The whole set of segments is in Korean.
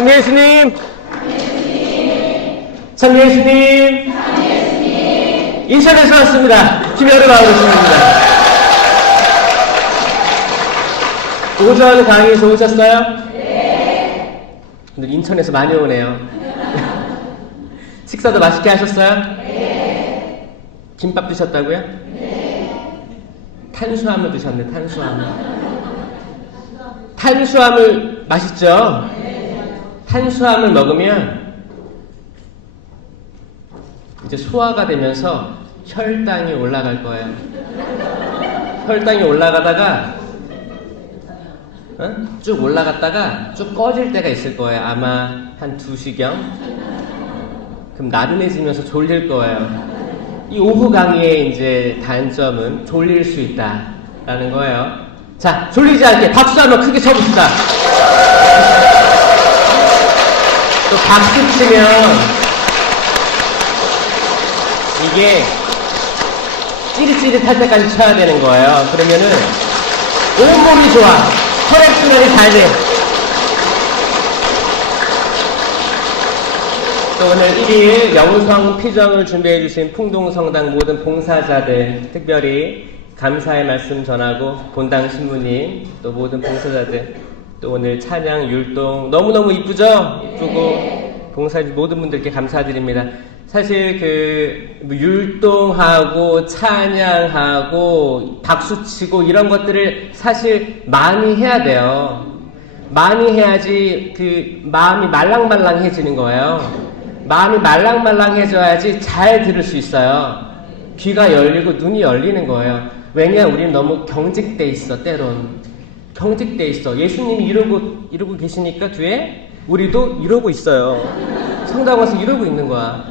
참 예수님, 참 예수님, 인천에서 왔습니다. 김여름 아버지입니다. 오전 강의 좋으셨어요? 네. 오늘 인천에서 많이 오네요. 식사도 맛있게 하셨어요? 네. 김밥 드셨다고요? 네. 탄수화물 드셨네, 탄수화물. 탄수화물 맛있죠? 네. 탄수화물 먹으면 이제 소화가 되면서 혈당이 올라갈 거예요. 혈당이 올라가다가 쭉 올라갔다가 쭉 꺼질 때가 있을 거예요. 아마 한 2시경. 그럼 나른해지면서 졸릴 거예요. 이 오후 강의의 이제 단점은 졸릴 수 있다라는 거예요. 자, 졸리지 않게 박수 한번 크게 쳐봅시다. 또 박수 치면 이게 찌릿찌릿할 때까지 쳐야 되는 거예요. 그러면은 온몸이 좋아. 혈액순환이 잘 돼. 또 오늘 1일 영성 피정을 준비해주신 풍동성당 모든 봉사자들, 특별히 감사의 말씀 전하고 본당 신부님, 또 모든 봉사자들, 또 오늘 찬양 율동 너무너무 이쁘죠? 이쁘고 봉사자 모든 분들께 감사드립니다. 사실 율동하고 찬양하고 박수치고 이런 것들을 사실 많이 해야 돼요. 많이 해야지 마음이 말랑말랑해지는 거예요. 마음이 말랑말랑해져야지 잘 들을 수 있어요. 귀가 열리고 눈이 열리는 거예요. 왜냐, 우리는 너무 경직돼 있어. 때론 경직돼 있어. 예수님이 이러고 계시니까 뒤에 우리도 이러고 있어요. 성당 와서 이러고 있는 거야.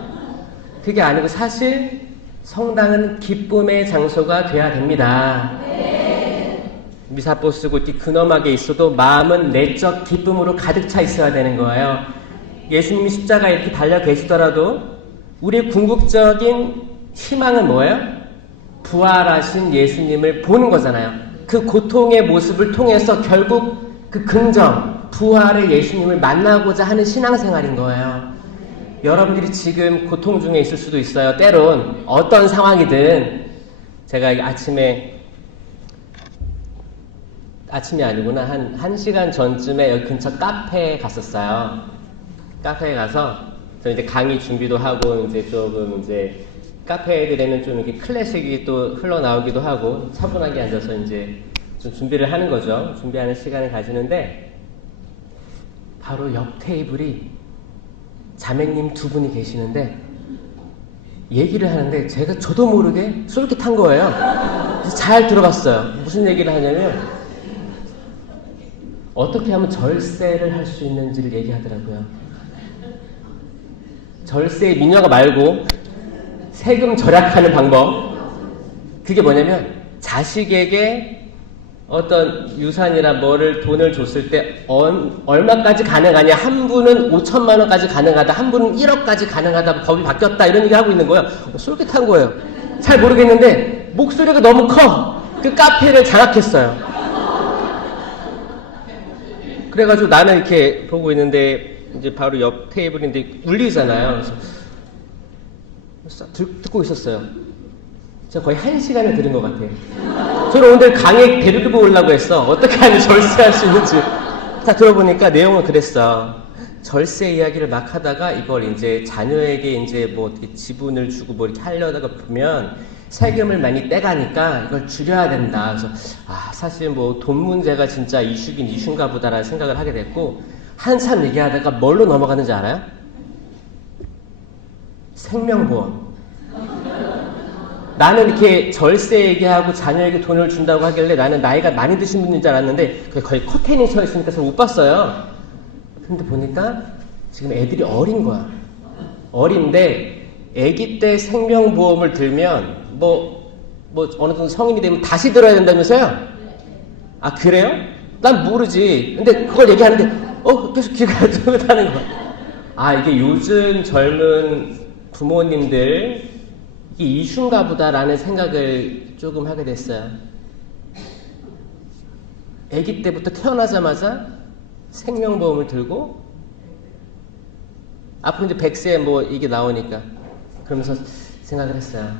그게 아니고 사실 성당은 기쁨의 장소가 돼야 됩니다. 네. 미사포 쓰고 이렇게 근엄하게 있어도 마음은 내적 기쁨으로 가득 차 있어야 되는 거예요. 예수님이 십자가에 이렇게 달려 계시더라도 우리의 궁극적인 희망은 뭐예요? 부활하신 예수님을 보는 거잖아요. 그 고통의 모습을 통해서 결국 그 긍정, 부활의 예수님을 만나고자 하는 신앙생활인 거예요. 여러분들이 지금 고통 중에 있을 수도 있어요. 때론 어떤 상황이든. 제가 아침이 아니구나. 한 1시간 전쯤에 여기 근처 카페에 갔었어요. 카페에 가서 저 이제 강의 준비도 하고 이제 조금 이제 카페 애들에는 좀 이렇게 클래식이 또 흘러나오기도 하고 차분하게 앉아서 이제 좀 준비를 하는 거죠. 준비하는 시간을 가지는데 바로 옆 테이블이 자매님 2분이 계시는데 얘기를 하는데 저도 모르게 쏠깃한 거예요. 그래서 잘 들어봤어요. 무슨 얘기를 하냐면 어떻게 하면 절세를 할 수 있는지를 얘기하더라고요. 절세 민영아 말고 세금 절약하는 방법. 그게 뭐냐면 자식에게 어떤 유산이나 뭐를 돈을 줬을 때 얼마까지 가능하냐. 한 분은 5천만 원까지 가능하다. 한 분은 1억까지 가능하다. 법이 바뀌었다. 이런 얘기 하고 있는 거예요. 쏠깃한 거예요. 잘 모르겠는데 목소리가 너무 커. 그 카페를 장악했어요. 그래가지고 나는 이렇게 보고 있는데 이제 바로 옆 테이블인데 울리잖아요. 그래서 듣고 있었어요. 제가 거의 1시간을 들은 것 같아요. 저는 오늘 강의 데리고 오려고 했어. 어떻게 하면 절세할 수 있는지. 다 들어보니까 내용은 그랬어. 절세 이야기를 막 하다가 이걸 이제 자녀에게 이제 뭐 어떻게 지분을 주고 뭐 이렇게 하려다가 보면 세금을 많이 떼가니까 이걸 줄여야 된다. 그래서 사실 뭐 돈 문제가 진짜 이슈긴 이슈인가 보다라는 생각을 하게 됐고 한참 얘기하다가 뭘로 넘어갔는지 알아요? 생명보험. 나는 이렇게 절세 얘기하고 자녀에게 돈을 준다고 하길래 나는 나이가 많이 드신 분인 줄 알았는데 거의 커튼이 쳐 있으니까 잘 못 봤어요. 근데 보니까 지금 애들이 어린 거야. 어린데 애기 때 생명보험을 들면 뭐 어느 정도 성인이 되면 다시 들어야 된다면서요? 아, 그래요? 난 모르지. 근데 그걸 얘기하는데 계속 귀가 뚫긋하는 거야. 이게 요즘 젊은 부모님들 이게 이슈인가 보다라는 생각을 조금 하게 됐어요. 아기 때부터 태어나자마자 생명보험을 들고 앞으로 이제 100세 뭐 이게 나오니까. 그러면서 생각을 했어요.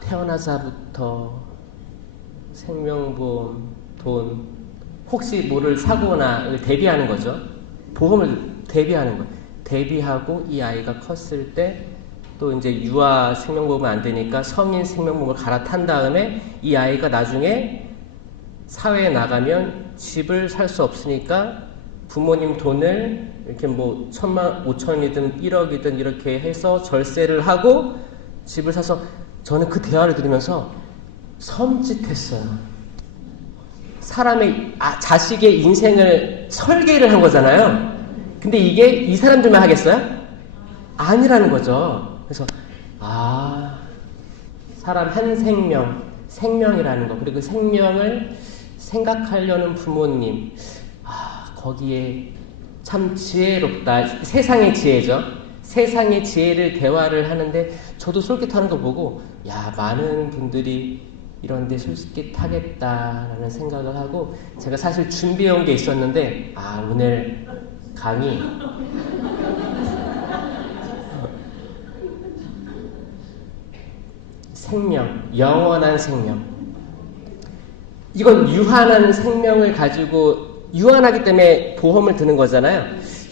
태어나자부터 생명보험, 돈, 혹시 뭐를 사고나 대비하는 거죠. 보험을 대비하는 거예요. 대비하고 이 아이가 컸을 때 또 이제 유아 생명보험은 안 되니까 성인 생명보험을 갈아탄 다음에 이 아이가 나중에 사회에 나가면 집을 살 수 없으니까 부모님 돈을 이렇게 뭐 1,000만, 5천이든 1억이든 이렇게 해서 절세를 하고 집을 사서 저는 그 대화를 들으면서 섬찟했어요. 사람의 자식의 인생을 설계를 한 거잖아요. 근데 이게 이 사람들만 하겠어요? 아니라는 거죠. 그래서 사람 한 생명이라는 거, 그리고 그 생명을 생각하려는 부모님, 거기에 참 지혜롭다. 세상의 지혜죠. 세상의 지혜를 대화를 하는데 저도 솔깃하는 거 보고 많은 분들이 이런데 솔깃하겠다라는 생각을 하고, 제가 사실 준비해온 게 있었는데 오늘 강의 생명, 영원한 생명. 이건 유한한 생명을 가지고, 유한하기 때문에 보험을 드는 거잖아요.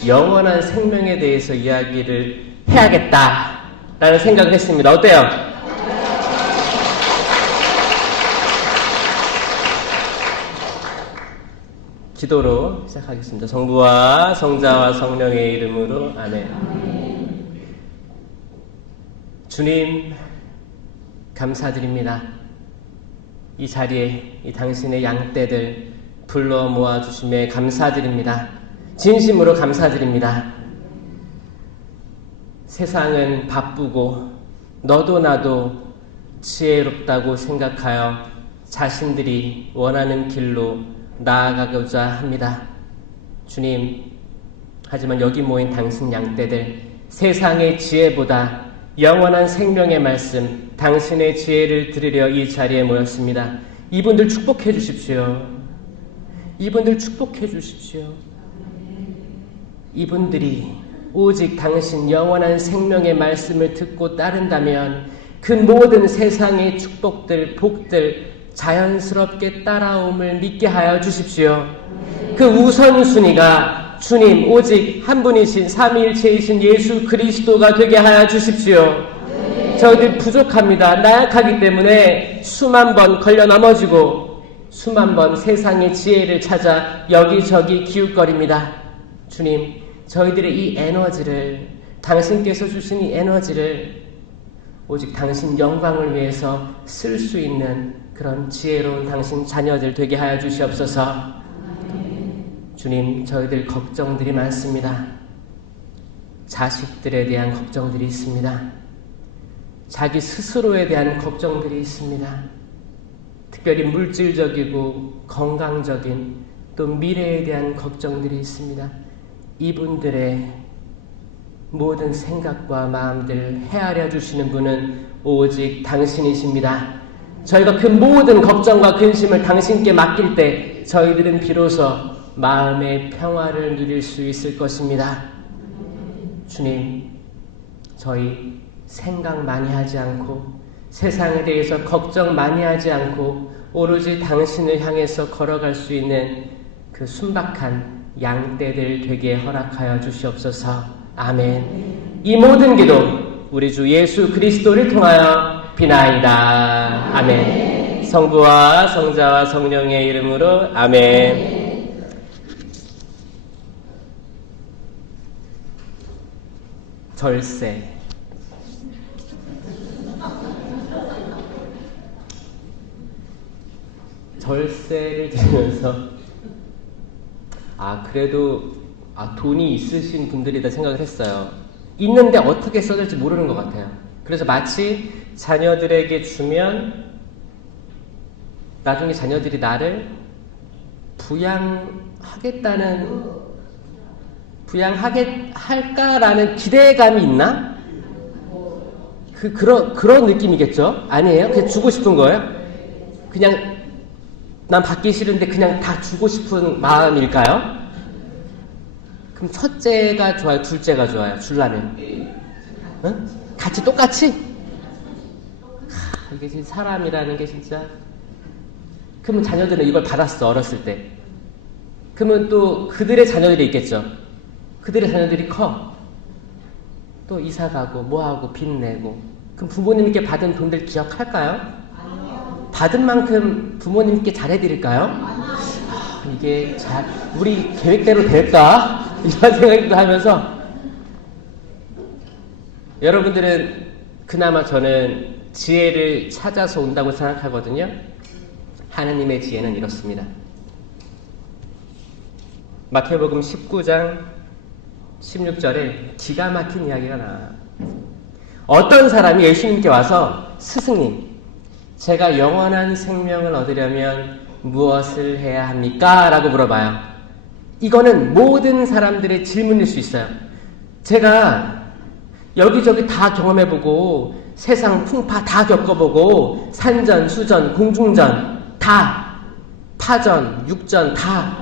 영원한 생명에 대해서 이야기를 해야겠다라는 생각을 했습니다. 어때요? 기도로 시작하겠습니다. 성부와 성자와 성령의 이름으로 아멘. 주님, 감사드립니다. 이 자리에 이 당신의 양떼들 불러 모아주심에 감사드립니다. 진심으로 감사드립니다. 세상은 바쁘고 너도 나도 지혜롭다고 생각하여 자신들이 원하는 길로 나아가고자 합니다. 주님, 하지만 여기 모인 당신 양떼들, 세상의 지혜보다 영원한 생명의 말씀, 당신의 지혜를 들으려 이 자리에 모였습니다. 이분들 축복해 주십시오. 이분들 축복해 주십시오. 이분들이 오직 당신 영원한 생명의 말씀을 듣고 따른다면 그 모든 세상의 축복들, 복들 자연스럽게 따라옴을 믿게 하여 주십시오. 그 우선순위가 주님 오직 한 분이신 삼위일체이신 예수 그리스도가 되게 하여 주십시오. 저희들 부족합니다. 나약하기 때문에 수만 번 걸려 넘어지고 수만 번 세상의 지혜를 찾아 여기저기 기웃거립니다. 주님, 저희들의 이 에너지를, 당신께서 주신 이 에너지를 오직 당신 영광을 위해서 쓸 수 있는 그런 지혜로운 당신 자녀들 되게 하여 주시옵소서. 주님, 저희들 걱정들이 많습니다. 자식들에 대한 걱정들이 있습니다. 자기 스스로에 대한 걱정들이 있습니다. 특별히 물질적이고 건강적인 또 미래에 대한 걱정들이 있습니다. 이분들의 모든 생각과 마음들을 헤아려 주시는 분은 오직 당신이십니다. 저희가 그 모든 걱정과 근심을 당신께 맡길 때 저희들은 비로소 마음의 평화를 누릴 수 있을 것입니다. 주님, 저희 생각 많이 하지 않고 세상에 대해서 걱정 많이 하지 않고 오로지 당신을 향해서 걸어갈 수 있는 그 순박한 양떼들 되게 허락하여 주시옵소서. 아멘. 이 모든 기도 우리 주 예수 그리스도를 통하여 비나이다. 아멘. 성부와 성자와 성령의 이름으로 아멘. 절세. 절세를 들으면서 그래도 돈이 있으신 분들이다 생각을 했어요. 있는데 어떻게 써질지 모르는 것 같아요. 그래서 마치 자녀들에게 주면 나중에 자녀들이 나를 할까라는 기대감이 있나? 그런 느낌이겠죠? 아니에요? 그냥 주고 싶은 거예요? 그냥 난 받기 싫은데 그냥 다 주고 싶은 마음일까요? 그럼 첫째가 좋아요? 둘째가 좋아요? 줄라면? 응? 같이 똑같이? 이게 진짜 사람이라는 게 진짜. 그러면 자녀들은 이걸 받았어, 어렸을 때. 그러면 또 그들의 자녀들이 있겠죠. 그들의 자녀들이 커. 또 이사 가고 뭐하고 빚 내고. 그럼 부모님께 받은 돈들 기억할까요? 받은 만큼 부모님께 잘해드릴까요? 이게 우리 계획대로 될까? 이런 생각도 하면서 여러분들은 그나마 저는 지혜를 찾아서 온다고 생각하거든요. 하느님의 지혜는 이렇습니다. 마태복음 19장 16절에 기가 막힌 이야기가 나와요. 어떤 사람이 예수님께 와서 스승님, 제가 영원한 생명을 얻으려면 무엇을 해야 합니까? 라고 물어봐요. 이거는 모든 사람들의 질문일 수 있어요. 제가 여기저기 다 경험해보고 세상 풍파 다 겪어보고 산전, 수전, 공중전 다 파전, 육전 다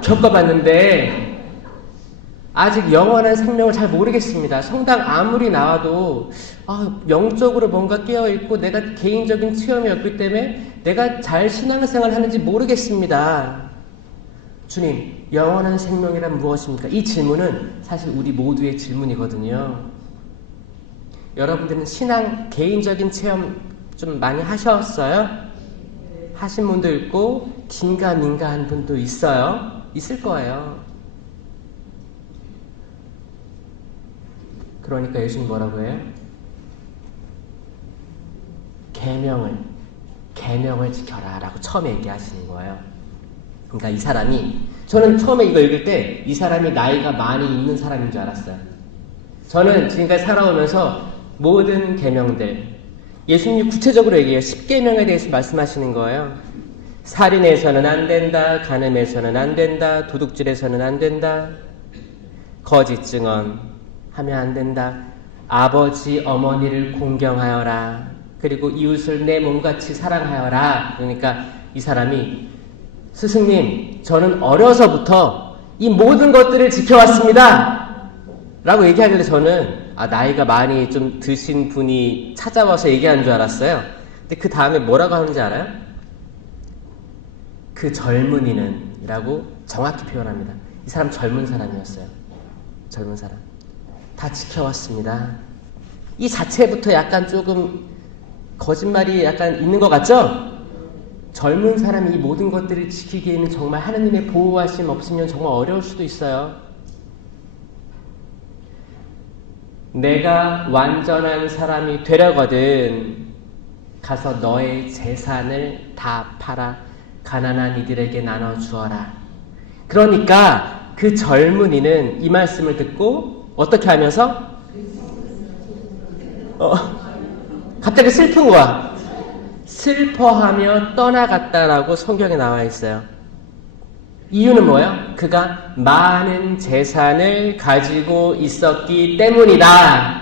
겪어봤는데 아직 영원한 생명을 잘 모르겠습니다. 성당 아무리 나와도 영적으로 뭔가 깨어있고 내가 개인적인 체험이 없기 때문에 내가 잘 신앙생활 하는지 모르겠습니다. 주님, 영원한 생명이란 무엇입니까? 이 질문은 사실 우리 모두의 질문이거든요. 여러분들은 신앙 개인적인 체험 좀 많이 하셨어요? 하신 분도 있고 긴가민가한 분도 있어요. 있을 거예요. 그러니까 예수님 뭐라고 해요? 계명을 지켜라 라고 처음에 얘기하시는 거예요. 그러니까 이 사람이, 저는 처음에 이거 읽을 때 이 사람이 나이가 많이 있는 사람인 줄 알았어요. 저는 지금까지 살아오면서 모든 계명들, 예수님이 구체적으로 얘기해요. 10계명에 대해서 말씀하시는 거예요. 살인해서는 안 된다, 간음해서는 안 된다, 도둑질해서는 안 된다, 거짓 증언 하면 안 된다, 아버지 어머니를 공경하여라, 그리고 이웃을 내 몸같이 사랑하여라. 그러니까 이 사람이 스승님, 저는 어려서부터 이 모든 것들을 지켜왔습니다 라고 얘기하길래 저는 나이가 많이 좀 드신 분이 찾아와서 얘기하는 줄 알았어요. 근데 그 다음에 뭐라고 하는지 알아요? 그 젊은이는 이라고 정확히 표현합니다. 이 사람 젊은 사람이었어요. 젊은 사람. 다 지켜왔습니다. 이 자체부터 약간 조금 거짓말이 약간 있는 것 같죠? 젊은 사람이 이 모든 것들을 지키기에는 정말 하느님의 보호하심 없으면 정말 어려울 수도 있어요. 내가 완전한 사람이 되려거든 가서 너의 재산을 다 팔아 가난한 이들에게 나눠주어라. 그러니까 그 젊은이는 이 말씀을 듣고 어떻게 하면서 갑자기 슬픈 거야. 슬퍼하며 떠나갔다라고 성경에 나와 있어요. 이유는 뭐예요? 그가 많은 재산을 가지고 있었기 때문이다.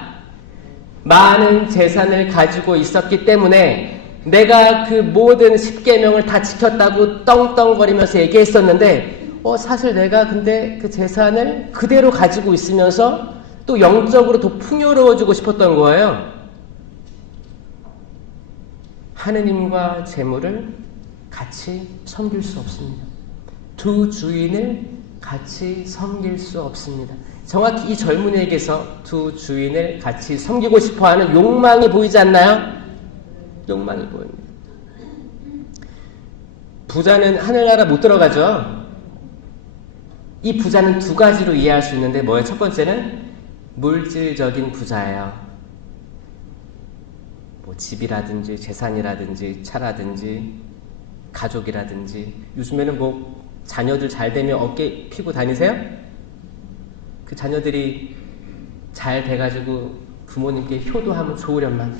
많은 재산을 가지고 있었기 때문에 내가 그 모든 10계명을 다 지켰다고 떵떵거리면서 얘기했었는데 사실 내가 근데 그 재산을 그대로 가지고 있으면서 또 영적으로 더 풍요로워지고 싶었던 거예요. 하느님과 재물을 같이 섬길 수 없습니다. 두 주인을 같이 섬길 수 없습니다. 정확히 이 젊은이에게서 두 주인을 같이 섬기고 싶어하는 욕망이 보이지 않나요? 욕망이 보입니다. 부자는 하늘나라 못 들어가죠. 이 부자는 두 가지로 이해할 수 있는데 뭐예요? 첫 번째는 물질적인 부자예요. 뭐 집이라든지 재산이라든지 차라든지 가족이라든지. 요즘에는 뭐 자녀들 잘 되면 어깨 피고 다니세요? 그 자녀들이 잘 돼가지고 부모님께 효도하면 좋으련만.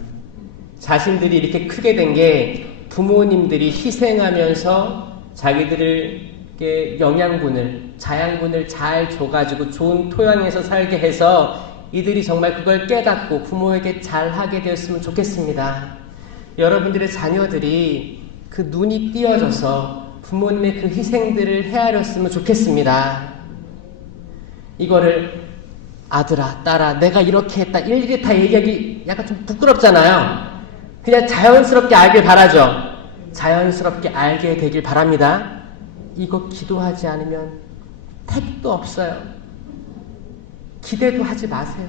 자신들이 이렇게 크게 된 게 부모님들이 희생하면서 자기들에게 영양분을, 자양분을 잘 줘가지고 좋은 토양에서 살게 해서 이들이 정말 그걸 깨닫고 부모에게 잘하게 되었으면 좋겠습니다. 여러분들의 자녀들이 그 눈이 띄어져서 부모님의 그 희생들을 헤아렸으면 좋겠습니다. 이거를 아들아, 딸아, 내가 이렇게 했다. 일일이 다 얘기하기 약간 좀 부끄럽잖아요. 그냥 자연스럽게 알길 바라죠. 자연스럽게 알게 되길 바랍니다. 이거 기도하지 않으면 택도 없어요. 기대도 하지 마세요.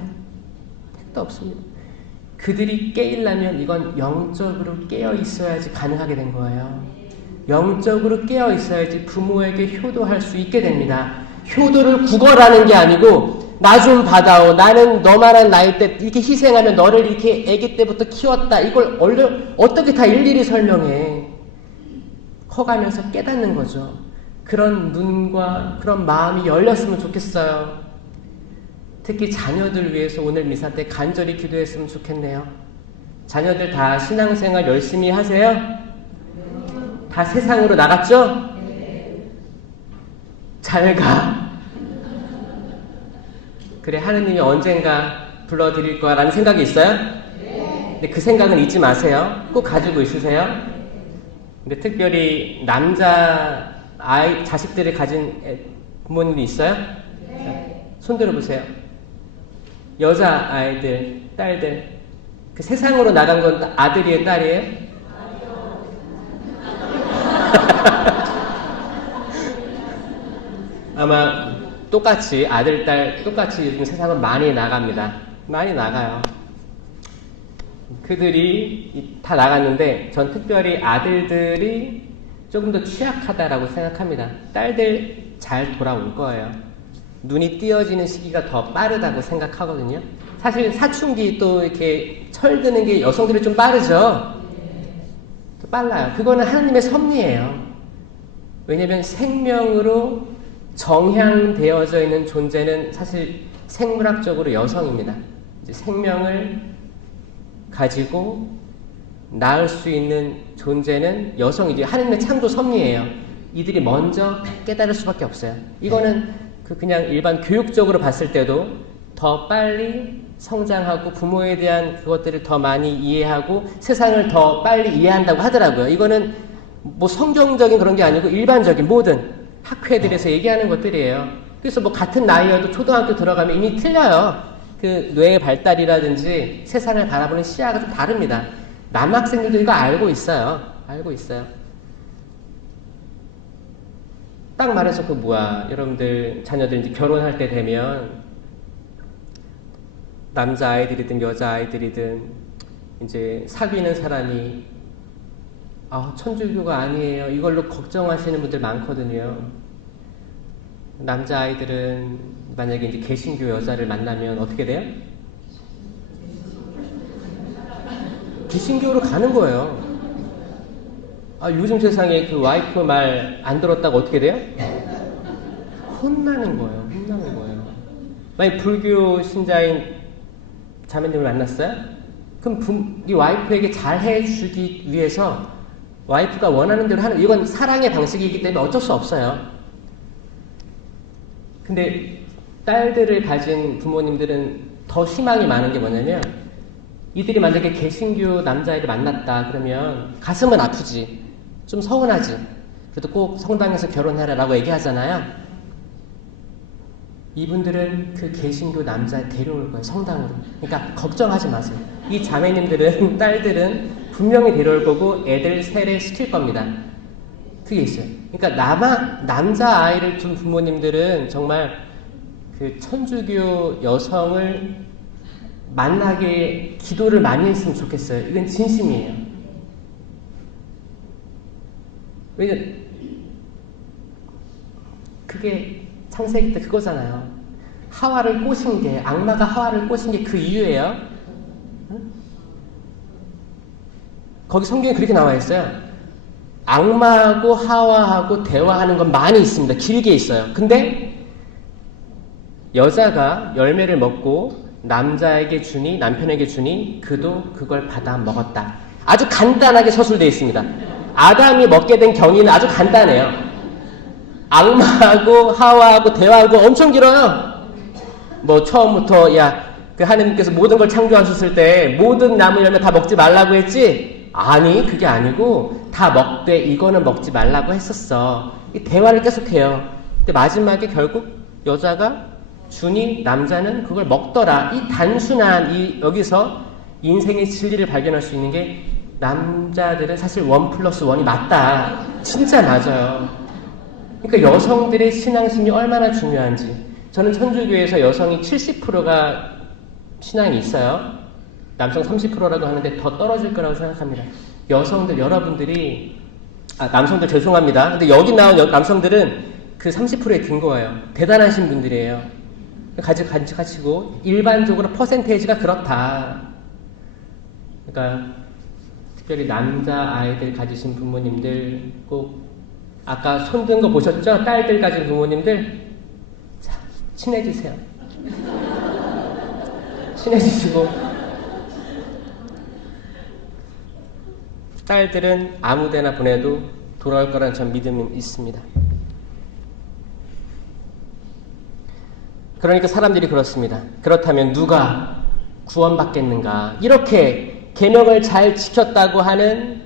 택도 없습니다. 그들이 깨이려면 이건 영적으로 깨어 있어야지 가능하게 된 거예요. 영적으로 깨어 있어야지 부모에게 효도할 수 있게 됩니다. 효도를 구걸하는 게 아니고 나 좀 받아오. 나는 너만한 나이 때 이렇게 희생하면 너를 이렇게 아기 때부터 키웠다. 이걸 어떻게 다 일일이 설명해. 커가면서 깨닫는 거죠. 그런 눈과 그런 마음이 열렸으면 좋겠어요. 특히 자녀들 위해서 오늘 미사 때 간절히 기도했으면 좋겠네요. 자녀들 다 신앙생활 열심히 하세요? 다 세상으로 나갔죠? 잘 가. 그래, 하느님이 언젠가 불러드릴 거라는 생각이 있어요? 근데 그 생각은 잊지 마세요. 꼭 가지고 있으세요. 근데 특별히 남자 자식들을 가진 부모님이 있어요? 손 들어보세요. 여자 아이들, 딸들, 그 세상으로 나간 건 아들이에요, 딸이에요? 아마 똑같이 아들, 딸 똑같이 요즘 세상은 많이 나갑니다. 많이 나가요. 그들이 다 나갔는데 전 특별히 아들들이 조금 더 취약하다라고 생각합니다. 딸들 잘 돌아올 거예요. 눈이 띄어지는 시기가 더 빠르다고 생각하거든요. 사실 사춘기 또 이렇게 철드는 게 여성들이 좀 빠르죠? 또 빨라요. 그거는 하나님의 섭리예요. 왜냐하면 생명으로 정향되어져 있는 존재는 사실 생물학적으로 여성입니다. 이제 생명을 가지고 낳을 수 있는 존재는 여성이지. 하나님의 창조 섭리예요. 이들이 먼저 깨달을 수밖에 없어요. 이거는 그냥 일반 교육적으로 봤을 때도 더 빨리 성장하고 부모에 대한 그것들을 더 많이 이해하고 세상을 더 빨리 이해한다고 하더라고요. 이거는 뭐 성경적인 그런 게 아니고 일반적인 모든 학회들에서 얘기하는 것들이에요. 그래서 뭐 같은 나이여도 초등학교 들어가면 이미 틀려요. 그 뇌의 발달이라든지 세상을 바라보는 시야가 좀 다릅니다. 남학생들도 이거 알고 있어요. 알고 있어요. 딱 말해서 그 뭐야, 여러분들 자녀들 이제 결혼할 때 되면 남자 아이들이든 여자 아이들이든 이제 사귀는 사람이 천주교가 아니에요. 이걸로 걱정하시는 분들 많거든요. 남자 아이들은 만약에 이제 개신교 여자를 만나면 어떻게 돼요? 개신교로 가는 거예요. 요즘 세상에 그 와이프 말 안 들었다고 어떻게 돼요? 혼나는 거예요. 혼나는 거예요. 만약 불교 신자인 자매님을 만났어요? 그럼 이 와이프에게 잘 해주기 위해서 와이프가 원하는 대로 하는, 이건 사랑의 방식이기 때문에 어쩔 수 없어요. 근데 딸들을 가진 부모님들은 더 희망이 많은 게 뭐냐면, 이들이 만약에 개신교 남자애를 만났다 그러면 가슴은 아프지, 좀 서운하지, 그래도 꼭 성당에서 결혼해라라고 얘기하잖아요. 이분들은 그 개신교 남자 데려올 거예요, 성당으로. 그러니까 걱정하지 마세요. 이 자매님들은, 딸들은 분명히 데려올 거고 애들 세례시킬 겁니다. 그게 있어요. 그러니까 남자 아이를 둔 부모님들은 정말 그 천주교 여성을 만나게 기도를 많이 했으면 좋겠어요. 이건 진심이에요. 왜냐면 그게 창세기 때 그거잖아요. 하와를 꼬신 게, 악마가 하와를 꼬신 게 그 이유예요. 응? 거기 성경에 그렇게 나와 있어요. 악마하고 하와하고 대화하는 건 많이 있습니다. 길게 있어요. 근데 여자가 열매를 먹고 남자에게 주니, 남편에게 주니 그도 그걸 받아 먹었다. 아주 간단하게 서술되어 있습니다. 아담이 먹게 된 경위는 아주 간단해요. 악마하고 하와하고 대화하고 엄청 길어요. 뭐 처음부터 그 하나님께서 모든 걸 창조하셨을 때 모든 나무 열매 다 먹지 말라고 했지? 아니, 그게 아니고 다 먹되 이거는 먹지 말라고 했었어. 이 대화를 계속해요. 근데 마지막에 결국 여자가 주니 남자는 그걸 먹더라. 이 단순한 여기서 인생의 진리를 발견할 수 있는 게 남자들은 사실 1+1이 맞다. 진짜 맞아요. 그러니까 여성들의 신앙심이 얼마나 중요한지. 저는 천주교에서 여성이 70%가 신앙이 있어요. 남성 30%라고 하는데 더 떨어질 거라고 생각합니다. 여성들, 여러분들이, 남성들 죄송합니다. 근데 여기 나온 남성들은 그 30%에 든 거예요. 대단하신 분들이에요. 가지고 일반적으로 퍼센테이지가 그렇다. 그러니까 특별히 남자 아이들 가지신 부모님들, 꼭 아까 손 든 거 보셨죠? 딸들 가진 부모님들, 자, 친해지세요. 친해지시고, 딸들은 아무데나 보내도 돌아올 거라는 전 믿음이 있습니다. 그러니까 사람들이 그렇습니다. 그렇다면 누가 구원받겠는가? 이렇게 계명을 잘 지켰다고 하는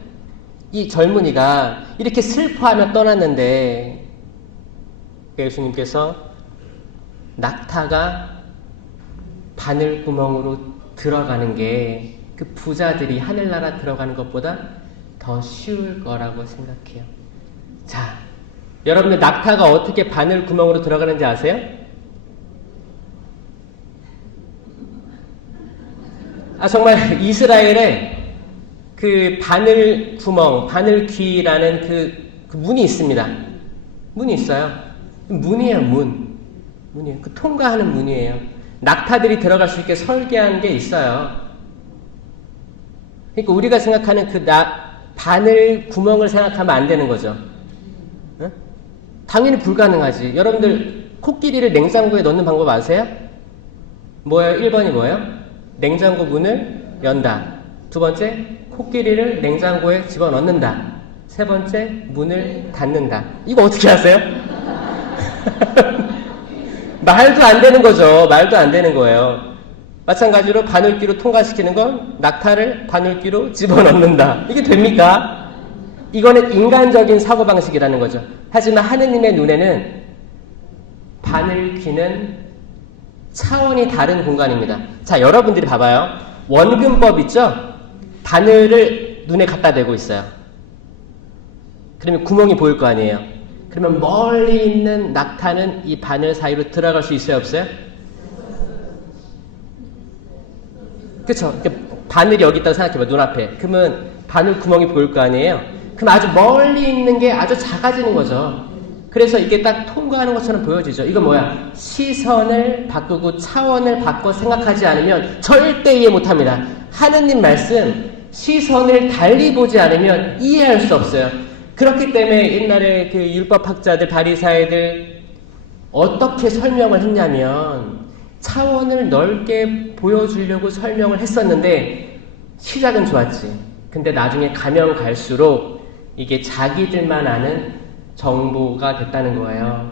이 젊은이가 이렇게 슬퍼하며 떠났는데 예수님께서 낙타가 바늘구멍으로 들어가는 게 그 부자들이 하늘나라 들어가는 것보다 더 쉬울 거라고 생각해요. 자, 여러분들 낙타가 어떻게 바늘구멍으로 들어가는지 아세요? 정말 이스라엘에 그 바늘구멍, 바늘귀라는 그 문이 있습니다. 문이 있어요. 문이에요, 문이에요. 그 통과하는 문이에요. 낙타들이 들어갈 수 있게 설계한 게 있어요. 그러니까 우리가 생각하는 바늘구멍을 생각하면 안 되는 거죠. 응? 당연히 불가능하지. 여러분들 코끼리를 냉장고에 넣는 방법 아세요? 뭐예요? 1번이 뭐예요? 냉장고 문을 연다. 두 번째, 코끼리를 냉장고에 집어넣는다. 세 번째, 문을 닫는다. 이거 어떻게 하세요? 말도 안 되는 거죠. 말도 안 되는 거예요. 마찬가지로 바늘귀로 통과시키는 건 낙타를 바늘귀로 집어넣는다. 이게 됩니까? 이거는 인간적인 사고방식이라는 거죠. 하지만 하느님의 눈에는 바늘귀는 차원이 다른 공간입니다. 자, 여러분들이 봐봐요. 원근법 있죠? 바늘을 눈에 갖다 대고 있어요. 그러면 구멍이 보일 거 아니에요. 그러면 멀리 있는 낙타는 이 바늘 사이로 들어갈 수 있어요, 없어요? 그쵸? 바늘이 여기 있다고 생각해봐, 눈앞에. 그러면 바늘 구멍이 보일 거 아니에요? 그럼 아주 멀리 있는 게 아주 작아지는 거죠. 그래서 이게 딱 통과하는 것처럼 보여지죠. 이거 뭐야? 시선을 바꾸고 차원을 바꿔 생각하지 않으면 절대 이해 못합니다. 하느님 말씀, 시선을 달리 보지 않으면 이해할 수 없어요. 그렇기 때문에 옛날에 그 율법학자들, 바리사이들 어떻게 설명을 했냐면 차원을 넓게 보여주려고 설명을 했었는데 시작은 좋았지. 근데 나중에 가면 갈수록 이게 자기들만 아는 정보가 됐다는 거예요.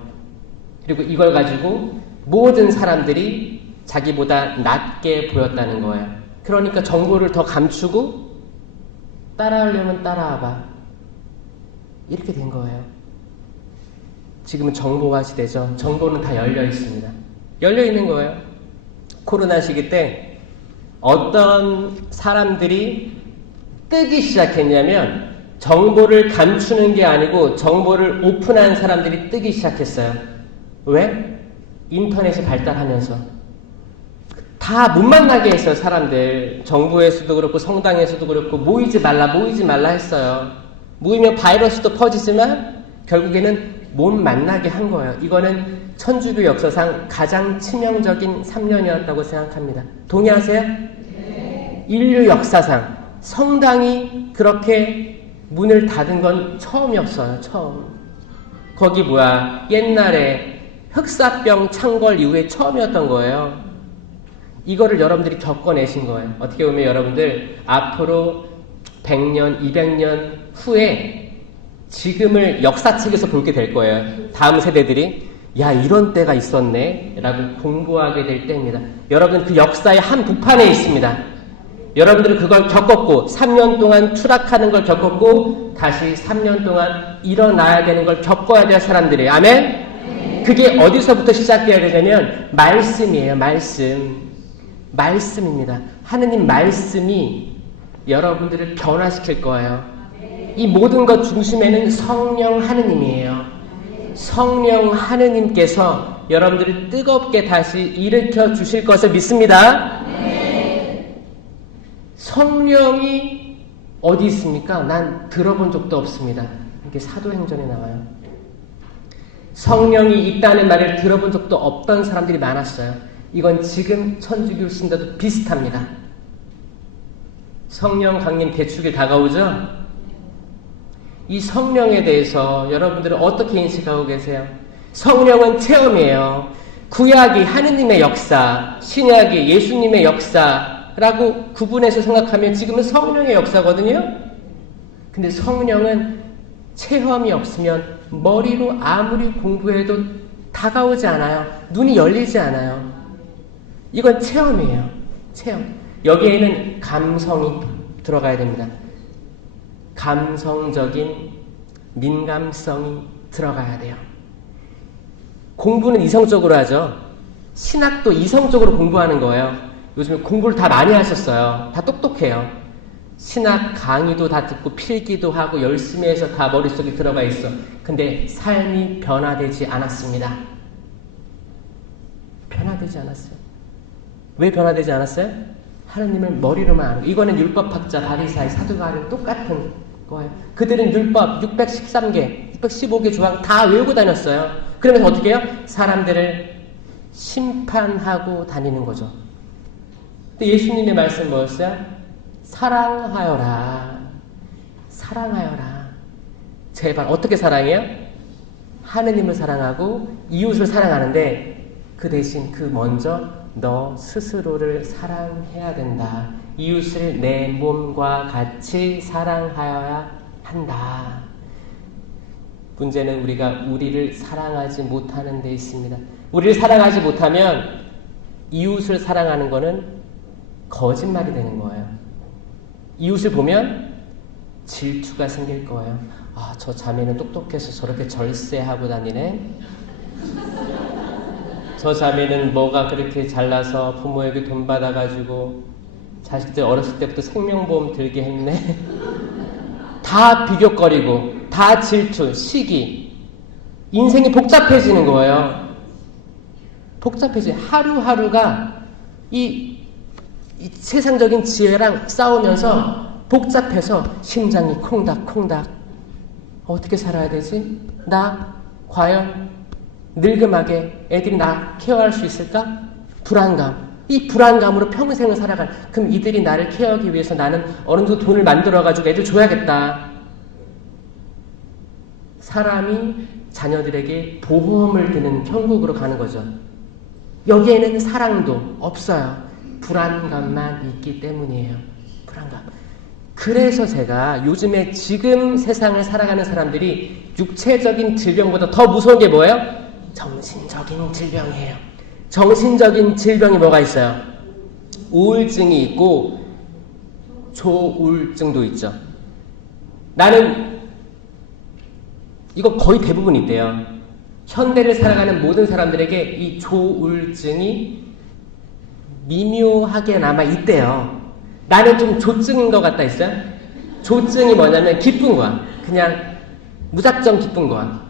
그리고 이걸 가지고 모든 사람들이 자기보다 낮게 보였다는 거예요. 그러니까 정보를 더 감추고 따라하려면 따라와봐. 이렇게 된 거예요. 지금은 정보화 시대죠. 정보는 다 열려 있습니다. 열려 있는 거예요. 코로나 시기 때 어떤 사람들이 뜨기 시작했냐면 정보를 감추는 게 아니고 정보를 오픈한 사람들이 뜨기 시작했어요. 왜? 인터넷이 발달하면서 다 못 만나게 했어요. 사람들 정부에서도 그렇고 성당에서도 그렇고 모이지 말라 했어요. 모이면 바이러스도 퍼지지만 결국에는 못 만나게 한 거예요. 이거는 천주교 역사상 가장 치명적인 3년이었다고 생각합니다. 동의하세요? 네. 인류 역사상 성당이 그렇게 문을 닫은 건 처음이었어요. 처음. 거기 뭐야? 옛날에 흑사병 창궐 이후에 처음이었던 거예요. 이거를 여러분들이 겪어내신 거예요. 어떻게 보면 여러분들 앞으로 100년, 200년 후에 지금을 역사책에서 볼게 될 거예요. 다음 세대들이 야, 이런 때가 있었네 라고 공부하게 될 때입니다. 여러분 그 역사의 한 부판에 있습니다. 여러분들은 그걸 겪었고 3년 동안 추락하는 걸 겪었고 다시 3년 동안 일어나야 되는 걸 겪어야 될 사람들이에요. 아멘? 그게 어디서부터 시작되어야 되냐면 말씀이에요. 말씀입니다. 하느님 말씀이 여러분들을 변화시킬 거예요. 이 모든 것 중심에는 성령 하느님이에요. 성령 하느님께서 여러분들을 뜨겁게 다시 일으켜 주실 것을 믿습니다. 성령이 어디 있습니까? 난 들어본 적도 없습니다. 이게 사도행전에 나와요. 성령이 있다는 말을 들어본 적도 없던 사람들이 많았어요. 이건 지금 천주교 신자도 비슷합니다. 성령 강림 대축이 다가오죠? 이 성령에 대해서 여러분들은 어떻게 인식하고 계세요? 성령은 체험이에요. 구약이 하느님의 역사, 신약이 예수님의 역사라고 구분해서 생각하면 지금은 성령의 역사거든요? 근데 성령은 체험이 없으면 머리로 아무리 공부해도 다가오지 않아요. 눈이 열리지 않아요. 이건 체험이에요. 체험. 여기에는 감성이 들어가야 됩니다. 감성적인 민감성이 들어가야 돼요. 공부는 이성적으로 하죠. 신학도 이성적으로 공부하는 거예요. 요즘에 공부를 다 많이 하셨어요. 다 똑똑해요. 신학 강의도 다 듣고 필기도 하고 열심히 해서 다 머릿속에 들어가 있어. 근데 삶이 변화되지 않았습니다. 변화되지 않았어요. 왜 변화되지 않았어요? 하느님을 머리로만 아는. 이거는 율법학자, 바리사이, 사두가 하는 똑같은 거예요. 그들은 율법 613개, 615개 조항 다 외우고 다녔어요. 그러면서 어떻게 해요? 사람들을 심판하고 다니는 거죠. 근데 예수님의 말씀 뭐였어요? 사랑하여라. 사랑하여라. 제발 어떻게 사랑해요? 하느님을 사랑하고 이웃을 사랑하는데 그 대신 그 먼저 너 스스로를 사랑해야 된다. 이웃을 내 몸과 같이 사랑하여야 한다. 문제는 우리가 우리를 사랑하지 못하는 데 있습니다. 우리를 사랑하지 못하면 이웃을 사랑하는 거는 거짓말이 되는 거예요. 이웃을 보면 질투가 생길 거예요. 아, 저 자매는 똑똑해서 저렇게 절세하고 다니네. 저 자매는 뭐가 그렇게 잘나서 부모에게 돈 받아가지고 자식들 어렸을 때부터 생명보험 들게 했네. 다 비교거리고 다 질투, 시기. 인생이 복잡해지는 거예요. 복잡해져. 하루하루가 이 세상적인 지혜랑 싸우면서 복잡해서 심장이 콩닥콩닥. 어떻게 살아야 되지? 나 과연 늙음하게 애들이 나 케어할 수 있을까? 불안감. 이 불안감으로 평생을 살아갈. 그럼 이들이 나를 케어하기 위해서 나는 어느 정도 돈을 만들어가지고 애들 줘야겠다. 사람이 자녀들에게 보험을 드는 형국으로 가는 거죠. 여기에는 사랑도 없어요. 불안감만 있기 때문이에요. 불안감. 그래서 제가 요즘에 지금 세상을 살아가는 사람들이 육체적인 질병보다 더 무서운 게 뭐예요? 정신적인 질병이에요. 정신적인 질병이 뭐가 있어요? 우울증이 있고 조울증도 있죠. 나는 이거 거의 대부분 있대요. 현대를 살아가는 모든 사람들에게 이 조울증이 미묘하게나마 있대요. 나는 좀 조증인 것 같다 있어요? 조증이 뭐냐면 기쁜 거야. 그냥 무작정 기쁜 거야.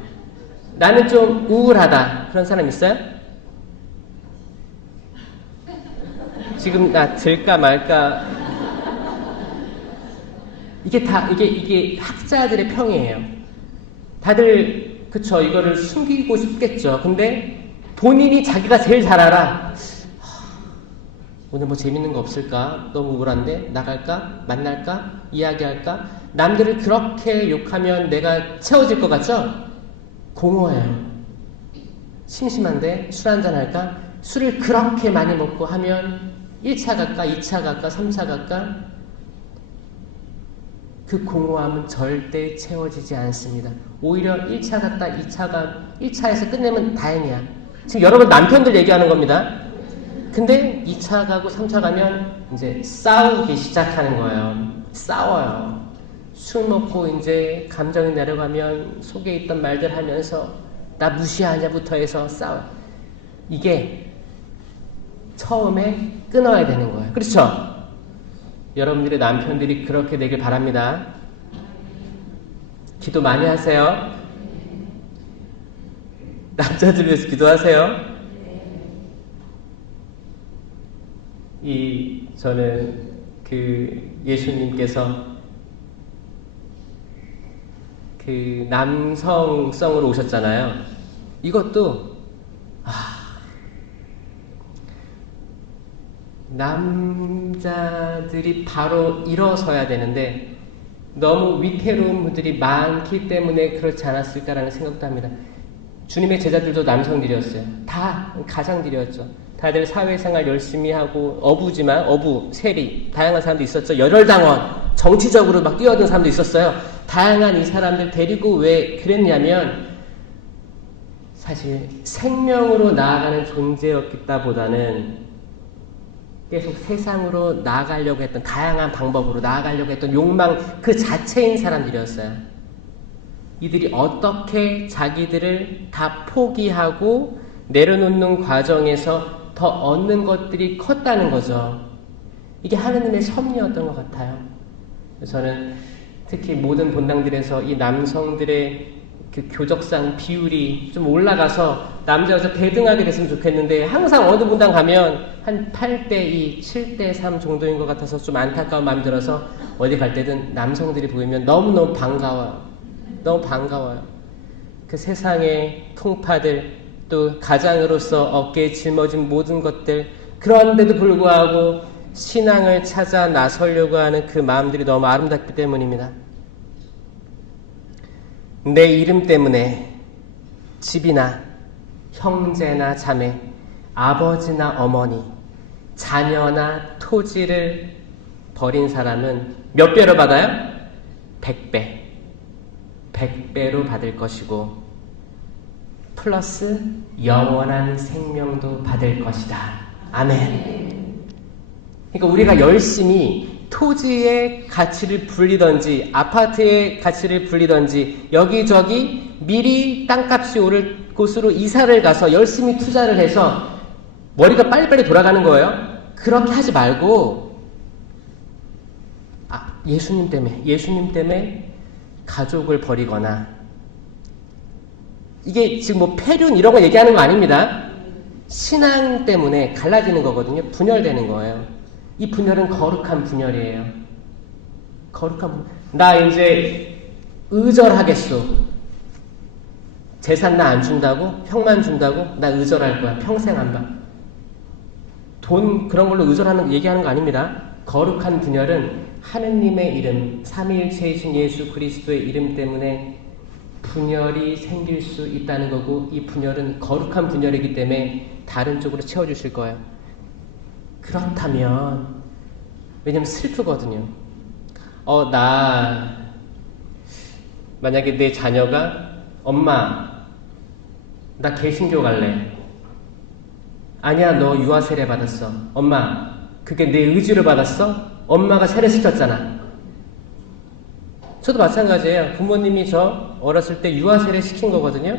나는 좀 우울하다. 그런 사람 있어요? 지금 나 들까 말까. 이게 학자들의 평이에요. 다들 그쵸, 이거를 숨기고 싶겠죠. 근데 본인이 자기가 제일 잘 알아. 오늘 뭐 재밌는 거 없을까? 너무 우울한데? 나갈까? 만날까? 이야기할까? 남들을 그렇게 욕하면 내가 채워질 것 같죠? 공허해요. 심심한데 술 한잔 할까? 술을 그렇게 많이 먹고 하면 1차 갈까? 2차 갈까? 3차 갈까? 그 공허함은 절대 채워지지 않습니다. 오히려 1차 갔다 1차에서 끝내면 다행이야. 지금 여러분 남편들 얘기하는 겁니다. 근데 2차 가고 3차 가면 이제 싸우기 시작하는 거예요. 싸워요. 술 먹고 이제 감정이 내려가면 속에 있던 말들 하면서 나 무시하냐부터 해서 싸워요. 이게 처음에 끊어야 되는 거예요. 그렇죠? 여러분들의 남편들이 그렇게 되길 바랍니다. 기도 많이 하세요. 남자들 위해서 기도하세요. 저는 예수님께서 남성성으로 오셨잖아요. 이것도 남자들이 바로 일어서야 되는데 너무 위태로운 분들이 많기 때문에 그렇지 않았을까라는 생각도 합니다. 주님의 제자들도 남성들이었어요. 다 가장들이었죠. 다들 사회생활 열심히 하고 어부, 세리, 다양한 사람도 있었죠. 열혈당원, 정치적으로 막 뛰어든 사람도 있었어요. 다양한 이 사람들 데리고 왜 그랬냐면 사실 생명으로 나아가는 존재였기보다는 계속 세상으로 나아가려고 했던 다양한 방법으로 나아가려고 했던 욕망 그 자체인 사람들이었어요. 이들이 어떻게 자기들을 다 포기하고 내려놓는 과정에서 더 얻는 것들이 컸다는 거죠. 이게 하느님의 섭리였던 것 같아요. 저는 특히 모든 본당들에서 이 남성들의 그 교적상 비율이 좀 올라가서 남자 여자 대등하게 됐으면 좋겠는데 항상 어느 본당 가면 한 8대2, 7대3 정도인 것 같아서 좀 안타까운 마음이 들어서 어디 갈 때든 남성들이 보이면 너무너무 반가워요. 너무 반가워요. 그 세상의 통파들 또 가장으로서 어깨에 짊어진 모든 것들 그런데도 불구하고 신앙을 찾아 나서려고 하는 그 마음들이 너무 아름답기 때문입니다. 내 이름 때문에 집이나 형제나 자매, 아버지나 어머니, 자녀나 토지를 버린 사람은 몇 배로 받아요? 100배. 100배로 받을 것이고 플러스 영원한 생명도 받을 것이다. 아멘. 그러니까 우리가 열심히 토지의 가치를 불리던지 아파트의 가치를 불리던지 여기저기 미리 땅값이 오를 곳으로 이사를 가서 열심히 투자를 해서 머리가 빨리빨리 돌아가는 거예요. 그렇게 하지 말고 예수님 때문에 가족을 버리거나 이게 지금 뭐 폐륜 이런 거 얘기하는 거 아닙니다. 신앙 때문에 갈라지는 거거든요. 분열되는 거예요. 이 분열은 거룩한 분열이에요. 나 이제 의절하겠소. 재산 나 안 준다고? 형만 준다고? 나 의절할 거야. 평생 안 봐. 돈 그런 걸로 얘기하는 거 아닙니다. 거룩한 분열은 하느님의 이름, 삼위일체이신 예수 그리스도의 이름 때문에 분열이 생길 수 있다는 거고 이 분열은 거룩한 분열이기 때문에 다른 쪽으로 채워주실 거예요. 그렇다면 왜냐면 슬프거든요. 만약에 내 자녀가 엄마 나 개신교 갈래. 아니야 너 유아 세례 받았어. 엄마 그게 내 의지로 받았어? 엄마가 세례시켰잖아. 저도 마찬가지예요. 부모님이 저 어렸을 때 유아 세례 시킨 거거든요.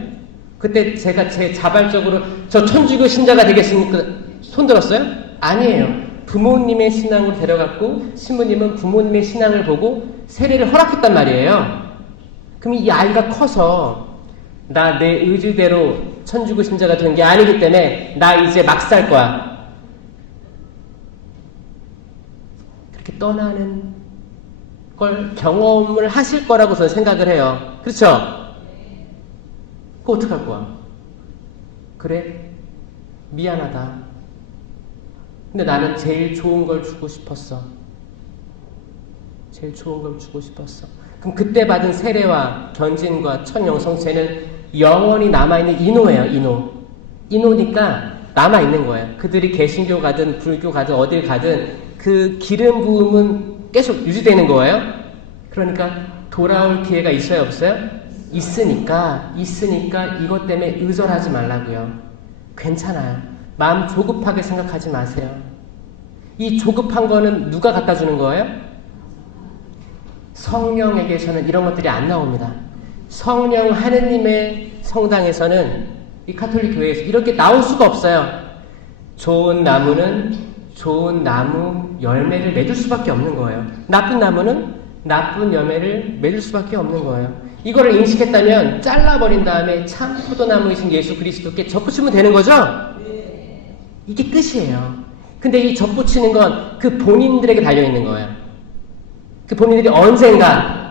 그때 제가 제 자발적으로 저 천주교 신자가 되겠습니까? 손 들었어요? 아니에요. 부모님의 신앙으로 데려갔고 신부님은 부모님의 신앙을 보고 세례를 허락했단 말이에요. 그럼 이 아이가 커서 나 내 의지대로 천주교 신자가 된 게 아니기 때문에 나 이제 막 살 거야. 그렇게 떠나는 걸 경험을 하실 거라고 저는 생각을 해요. 그렇죠? 그거 어떡할 거야? 그래? 미안하다. 근데 나는 제일 좋은 걸 주고 싶었어. 제일 좋은 걸 주고 싶었어. 그럼 그때 받은 세례와 견진과 첫 영성체는 영원히 남아있는 인호예요. 인호니까 남아있는 거예요. 그들이 개신교 가든 불교 가든 어딜 가든 그 기름 부음은 계속 유지되는 거예요. 그러니까 돌아올 기회가 있어요, 없어요? 있으니까 이것 때문에 의절하지 말라고요. 괜찮아요. 마음 조급하게 생각하지 마세요. 이 조급한 거는 누가 갖다 주는 거예요? 성령에게서는 이런 것들이 안 나옵니다. 성령 하느님의 성당에서는, 이 가톨릭 교회에서 이렇게 나올 수가 없어요. 좋은 나무는 좋은 나무 열매를 맺을 수밖에 없는 거예요. 나쁜 나무는 나쁜 열매를 맺을 수밖에 없는 거예요. 이거를 인식했다면 잘라버린 다음에 참 포도나무이신 예수 그리스도께 접붙이면 되는 거죠? 이게 끝이에요. 근데 이 접붙이는 건 그 본인들에게 달려있는 거예요. 그 본인들이 언젠가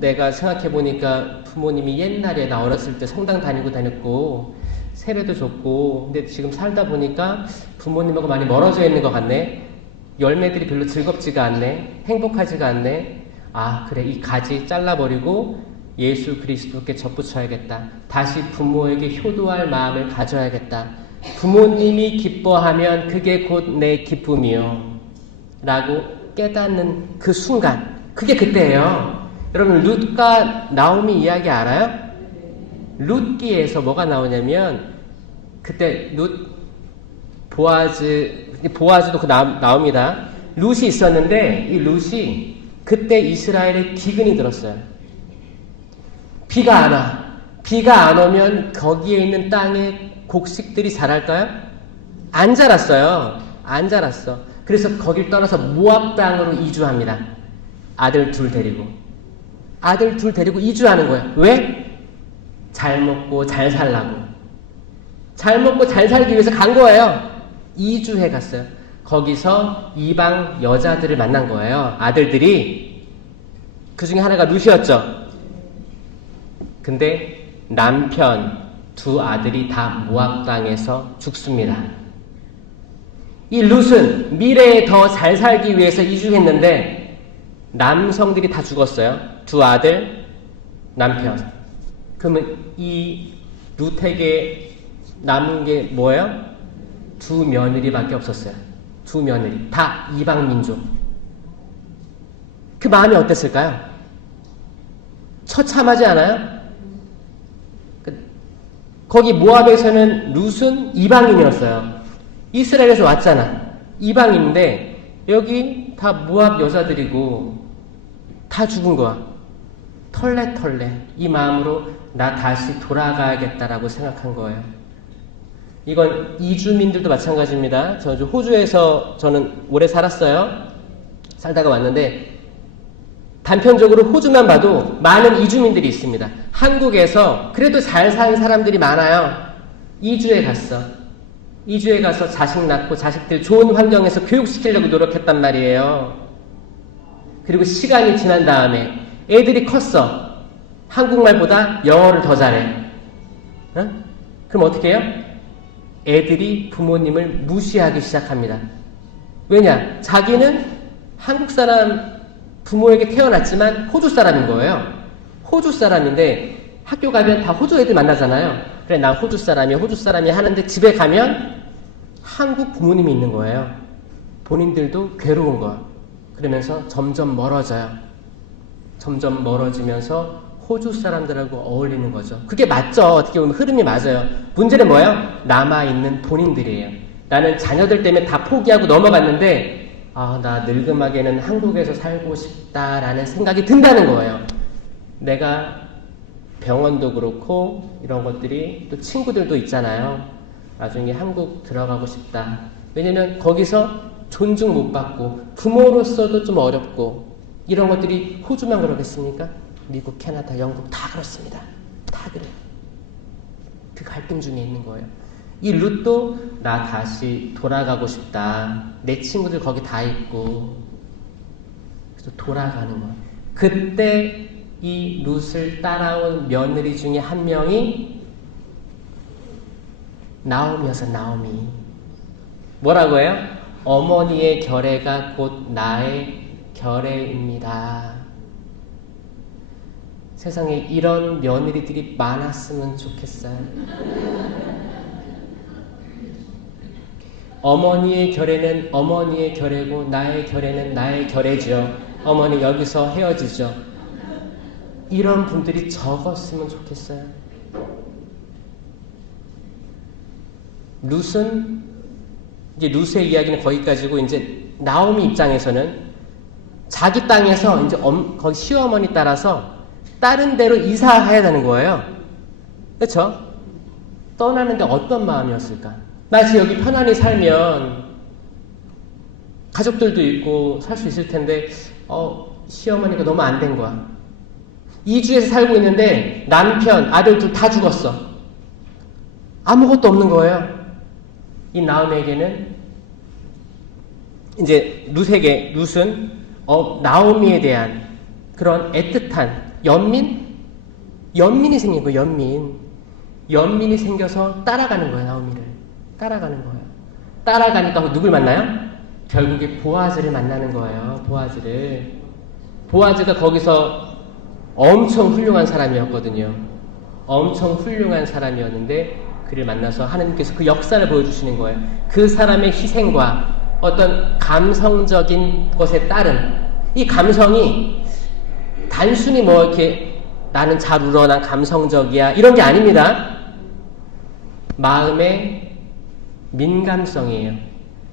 내가 생각해보니까 부모님이 옛날에 나 어렸을 때 성당 다녔고 세례도 줬고, 근데 지금 살다 보니까 부모님하고 많이 멀어져 있는 것 같네. 열매들이 별로 즐겁지가 않네. 행복하지가 않네. 아, 그래, 이 가지 잘라버리고 예수 그리스도께 접붙여야겠다. 다시 부모에게 효도할 마음을 가져야겠다. 부모님이 기뻐하면 그게 곧 내 기쁨이요 라고 깨닫는 그 순간, 그게 그때예요. 여러분, 룻과 나오미 이야기 알아요? 룻기에서 뭐가 나오냐면, 그때 보아즈도 나옵니다. 룻이 있었는데, 이 룻이 그때 이스라엘에 기근이 들었어요. 비가 안 와. 비가 안 오면 거기에 있는 땅에 곡식들이 자랄까요? 안 자랐어요. 안 자랐어. 그래서 거길 떠나서 모압 땅으로 이주합니다. 아들 둘 데리고 이주하는 거예요. 왜? 잘 먹고 잘 살라고. 잘 먹고 잘 살기 위해서 간 거예요. 이주해 갔어요. 거기서 이방 여자들을 만난 거예요. 아들들이. 그 중에 하나가 룻이었죠. 근데 남편 두 아들이 다 모압 땅에서 죽습니다. 이 룻은 미래에 더 잘 살기 위해서 이주했는데 남성들이 다 죽었어요. 두 아들, 남편. 그러면 이 룻에게 남은 게 뭐예요? 두 며느리밖에 없었어요. 두 며느리. 다 이방 민족. 그 마음이 어땠을까요? 처참하지 않아요? 거기 모압에서는 룻은 이방인이었어요. 이스라엘에서 왔잖아. 이방인인데 여기 다 모압 여자들이고 다 죽은 거야. 털레 이 마음으로 나 다시 돌아가야겠다라고 생각한 거예요. 이건 이주민들도 마찬가지입니다. 저 호주에서 저는 오래 살았어요. 살다가 왔는데 단편적으로 호주만 봐도 많은 이주민들이 있습니다. 한국에서 그래도 잘 사는 사람들이 많아요. 이주에 가서 자식 낳고 자식들 좋은 환경에서 교육시키려고 노력했단 말이에요. 그리고 시간이 지난 다음에 애들이 컸어. 한국말보다 영어를 더 잘해. 그럼 어떻게 해요? 애들이 부모님을 무시하기 시작합니다. 왜냐? 자기는 한국 사람 부모에게 태어났지만 호주 사람인 거예요. 호주 사람인데 학교 가면 다 호주 애들 만나잖아요. 그래, 난 호주 사람이 하는데 집에 가면 한국 부모님이 있는 거예요. 본인들도 괴로운 거야. 그러면서 점점 멀어져요. 점점 멀어지면서 호주 사람들하고 어울리는 거죠. 그게 맞죠. 어떻게 보면 흐름이 맞아요. 문제는 뭐예요? 남아있는 본인들이에요. 나는 자녀들 때문에 다 포기하고 넘어갔는데 나 늙음하게는 한국에서 살고 싶다라는 생각이 든다는 거예요. 내가 병원도 그렇고 이런 것들이 또 친구들도 있잖아요. 나중에 한국 들어가고 싶다. 왜냐면 거기서 존중 못 받고 부모로서도 좀 어렵고 이런 것들이 호주만 그러겠습니까? 미국, 캐나다, 영국 다 그렇습니다. 다 그래요. 그 갈등 중에 있는 거예요. 이 룻도 나 다시 돌아가고 싶다. 내 친구들 거기 다 있고. 그래서 돌아가는 거예요. 그때 이 룻을 따라온 며느리 중에 한 명이 나오미여서 나오미. 뭐라고 해요? 어머니의 결례가 곧 나의 결례입니다. 세상에 이런 며느리들이 많았으면 좋겠어요. 어머니의 결례는 어머니의 결례고 나의 결례는 나의 결례죠. 어머니 여기서 헤어지죠. 이런 분들이 적었으면 좋겠어요. 룻은 이제 룻의 이야기는 거기까지고 이제 나오미 입장에서는 자기 땅에서 이제 거기 시어머니 따라서 다른 데로 이사해야 되는 거예요. 그렇죠? 떠나는데 어떤 마음이었을까? 마치 여기 편안히 살면 가족들도 있고 살 수 있을 텐데 시어머니가 너무 안 된 거야. 이주에서 살고 있는데 남편, 아들 둘 다 죽었어. 아무것도 없는 거예요. 이 나오미에게는 이제 룻은 나오미에 대한 그런 애틋한 연민이 생긴 거예요. 연민이 생겨서 따라가는 거예요. 나오미를 따라가는 거예요. 따라가니까 누굴 만나요? 결국에 보아즈를 만나는 거예요. 보아즈가 거기서 엄청 훌륭한 사람이었거든요. 엄청 훌륭한 사람이었는데 그를 만나서 하나님께서 그 역사를 보여주시는 거예요. 그 사람의 희생과 어떤 감성적인 것에 따른 이 감성이 단순히 뭐 이렇게 나는 잘 울어, 난 감성적이야 이런 게 아닙니다. 마음의 민감성이에요.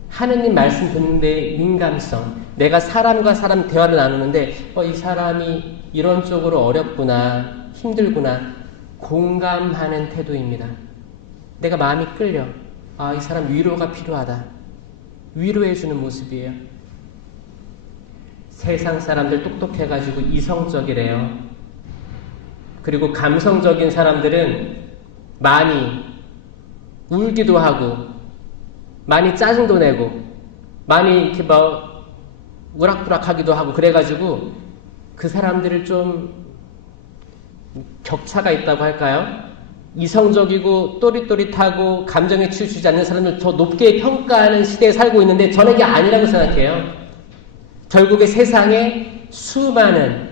하느님 말씀 듣는데 민감성. 내가 사람과 사람 대화를 나누는데 이 사람이 이런 쪽으로 어렵구나, 힘들구나 공감하는 태도입니다. 내가 마음이 끌려. 이 사람 위로가 필요하다. 위로해주는 모습이에요. 세상 사람들 똑똑해가지고 이성적이래요. 그리고 감성적인 사람들은 많이 울기도 하고 많이 짜증도 내고 많이 이렇게 막 우락부락하기도 하고 그래가지고 그 사람들을 좀 격차가 있다고 할까요? 이성적이고 또릿또릿하고 감정에 치우치지 않는 사람을 더 높게 평가하는 시대에 살고 있는데 저는 이게 아니라고 생각해요. 결국에 세상에 수많은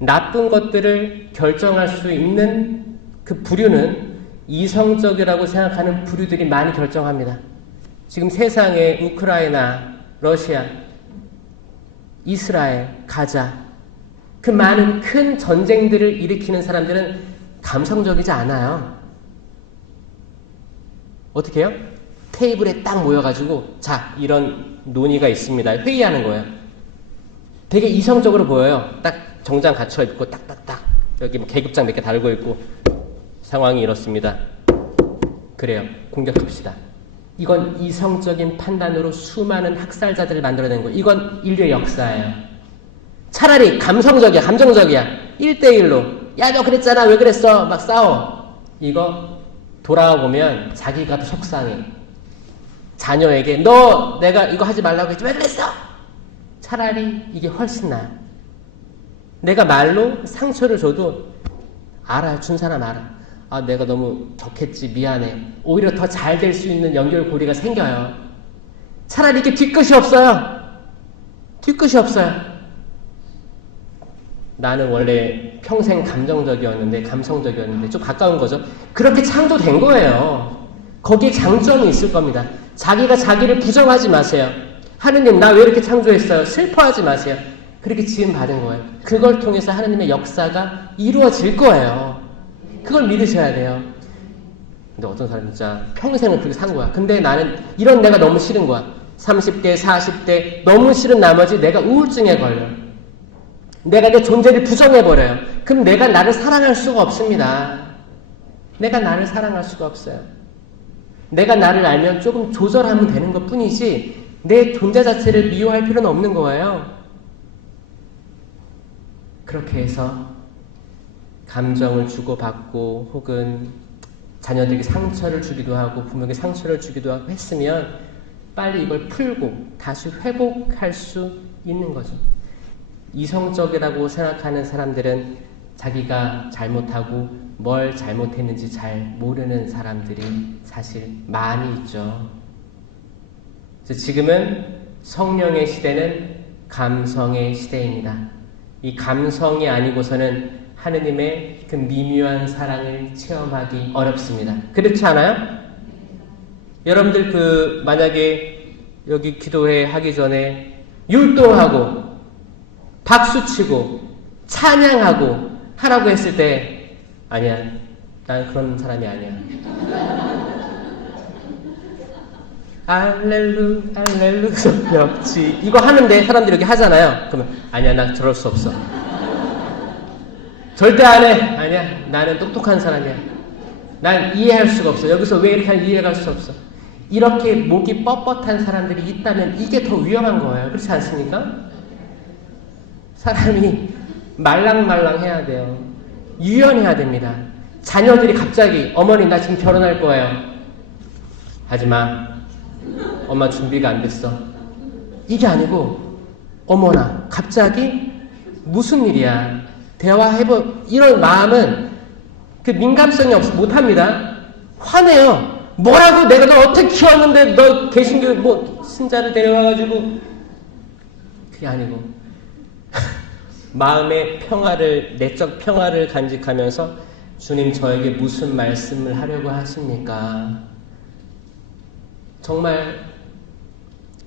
나쁜 것들을 결정할 수 있는 그 부류는 이성적이라고 생각하는 부류들이 많이 결정합니다. 지금 세상에 우크라이나, 러시아, 이스라엘, 가자 그 많은 큰 전쟁들을 일으키는 사람들은 감성적이지 않아요. 어떻게 해요? 테이블에 딱 모여가지고 자 이런 논의가 있습니다. 회의하는 거예요. 되게 이성적으로 보여요. 딱 정장 갖춰 입고 딱딱딱 여기 뭐 계급장 몇 개 달고 있고 상황이 이렇습니다. 그래요. 공격합시다. 이건 이성적인 판단으로 수많은 학살자들을 만들어낸 거예요. 이건 인류의 역사예요. 차라리 감성적이야, 감정적이야. 1대1로 야 너 그랬잖아 왜 그랬어 막 싸워. 이거 돌아보면 자기가 더 속상해. 자녀에게 너 내가 이거 하지 말라고 했지 왜 그랬어? 차라리 이게 훨씬 나아요. 내가 말로 상처를 줘도 알아요. 준 사람 알아. 내가 너무 격했지 미안해. 오히려 더 잘 될 수 있는 연결고리가 생겨요. 차라리 이게 뒤끝이 없어요. 뒤끝이 없어요. 나는 원래 평생 감성적이었는데 좀 가까운 거죠. 그렇게 창조된 거예요. 거기에 장점이 있을 겁니다. 자기가 자기를 부정하지 마세요. 하느님 나 왜 이렇게 창조했어요? 슬퍼하지 마세요. 그렇게 지음 받은 거예요. 그걸 통해서 하느님의 역사가 이루어질 거예요. 그걸 믿으셔야 돼요. 근데 어떤 사람은 진짜 평생을 그렇게 산 거야. 근데 나는 이런 내가 너무 싫은 거야. 30대, 40대 너무 싫은 나머지 내가 우울증에 걸려. 내가 내 존재를 부정해버려요. 그럼 내가 나를 사랑할 수가 없습니다. 내가 나를 사랑할 수가 없어요. 내가 나를 알면 조금 조절하면 되는 것 뿐이지 내 존재 자체를 미워할 필요는 없는 거예요. 그렇게 해서 감정을 주고받고 혹은 자녀들에게 상처를 주기도 하고 부모에게 상처를 주기도 하고 했으면 빨리 이걸 풀고 다시 회복할 수 있는 거죠. 이성적이라고 생각하는 사람들은 자기가 잘못하고 뭘 잘못했는지 잘 모르는 사람들이 사실 많이 있죠. 그래서 지금은 성령의 시대는 감성의 시대입니다. 이 감성이 아니고서는 하느님의 그 미묘한 사랑을 체험하기 어렵습니다. 그렇지 않아요? 여러분들 만약에 여기 기도회 하기 전에 율동하고 박수치고 찬양하고 하라고 했을 때 아니야, 난 그런 사람이 아니야. 알렐루 알렐루 소리없지 이거 하는데 사람들이 이렇게 하잖아요. 그러면 아니야 난 저럴 수 없어. 절대 안 해. 아니야. 나는 똑똑한 사람이야. 난 이해할 수가 없어. 여기서 왜 이렇게 하는지 이해할 수 없어. 이렇게 목이 뻣뻣한 사람들이 있다면 이게 더 위험한 거예요. 그렇지 않습니까? 사람이 말랑말랑해야 돼요. 유연해야 됩니다. 자녀들이 갑자기 어머니 나 지금 결혼할 거예요. 하지마. 엄마 준비가 안 됐어. 이게 아니고 어머나 갑자기 무슨 일이야. 대화해보 이런 마음은 그 민감성이 없어 못합니다. 화내요. 뭐라고 내가 너 어떻게 키웠는데 너 개신교 뭐 신자를 데려와가지고 그게 아니고 마음의 평화를 내적 평화를 간직하면서 주님 저에게 무슨 말씀을 하려고 하십니까? 정말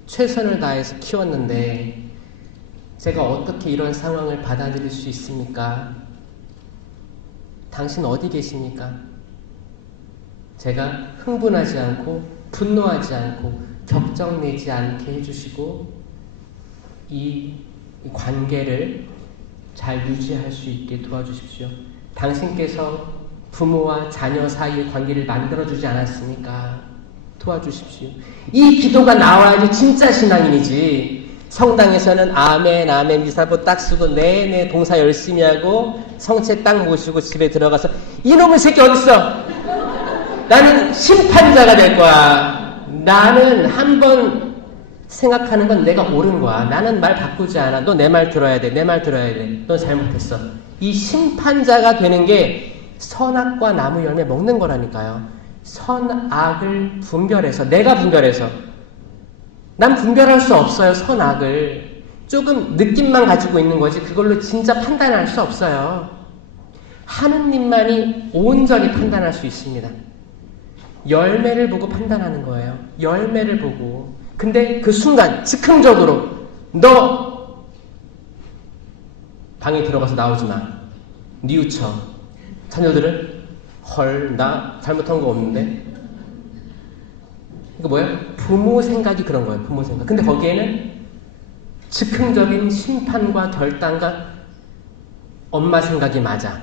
최선을 다해서 키웠는데 제가 어떻게 이런 상황을 받아들일 수 있습니까? 당신 어디 계십니까? 제가 흥분하지 않고 분노하지 않고 격정내지 않게 해주시고 이 관계를 잘 유지할 수 있게 도와주십시오. 당신께서 부모와 자녀 사이의 관계를 만들어주지 않았습니까? 도와주십시오. 이 기도가 나와야지 진짜 신앙인이지. 성당에서는 아멘 아멘 미사보 딱 쓰고 네네 동사 열심히 하고 성체 딱 모시고 집에 들어가서 이놈의 새끼 어딨어? 나는 심판자가 될 거야. 나는 한번 생각하는 건 내가 옳은 거야. 나는 말 바꾸지 않아. 너 내 말 들어야 돼. 내 말 들어야 돼. 너 잘못했어. 이 심판자가 되는 게 선악과 나무 열매 먹는 거라니까요. 선악을 분별해서 내가 분별해서 난 분별할 수 없어요. 선악을 조금 느낌만 가지고 있는 거지 그걸로 진짜 판단할 수 없어요. 하느님만이 온전히 판단할 수 있습니다. 열매를 보고 판단하는 거예요. 열매를 보고. 근데 그 순간 즉흥적으로 너 방에 들어가서 나오지 마. 뉘우쳐. 자녀들은 헐 나 잘못한 거 없는데. 이거 뭐예요? 부모 생각이 그런 거예요. 부모 생각. 근데 거기에는 즉흥적인 심판과 결단과 엄마 생각이 맞아.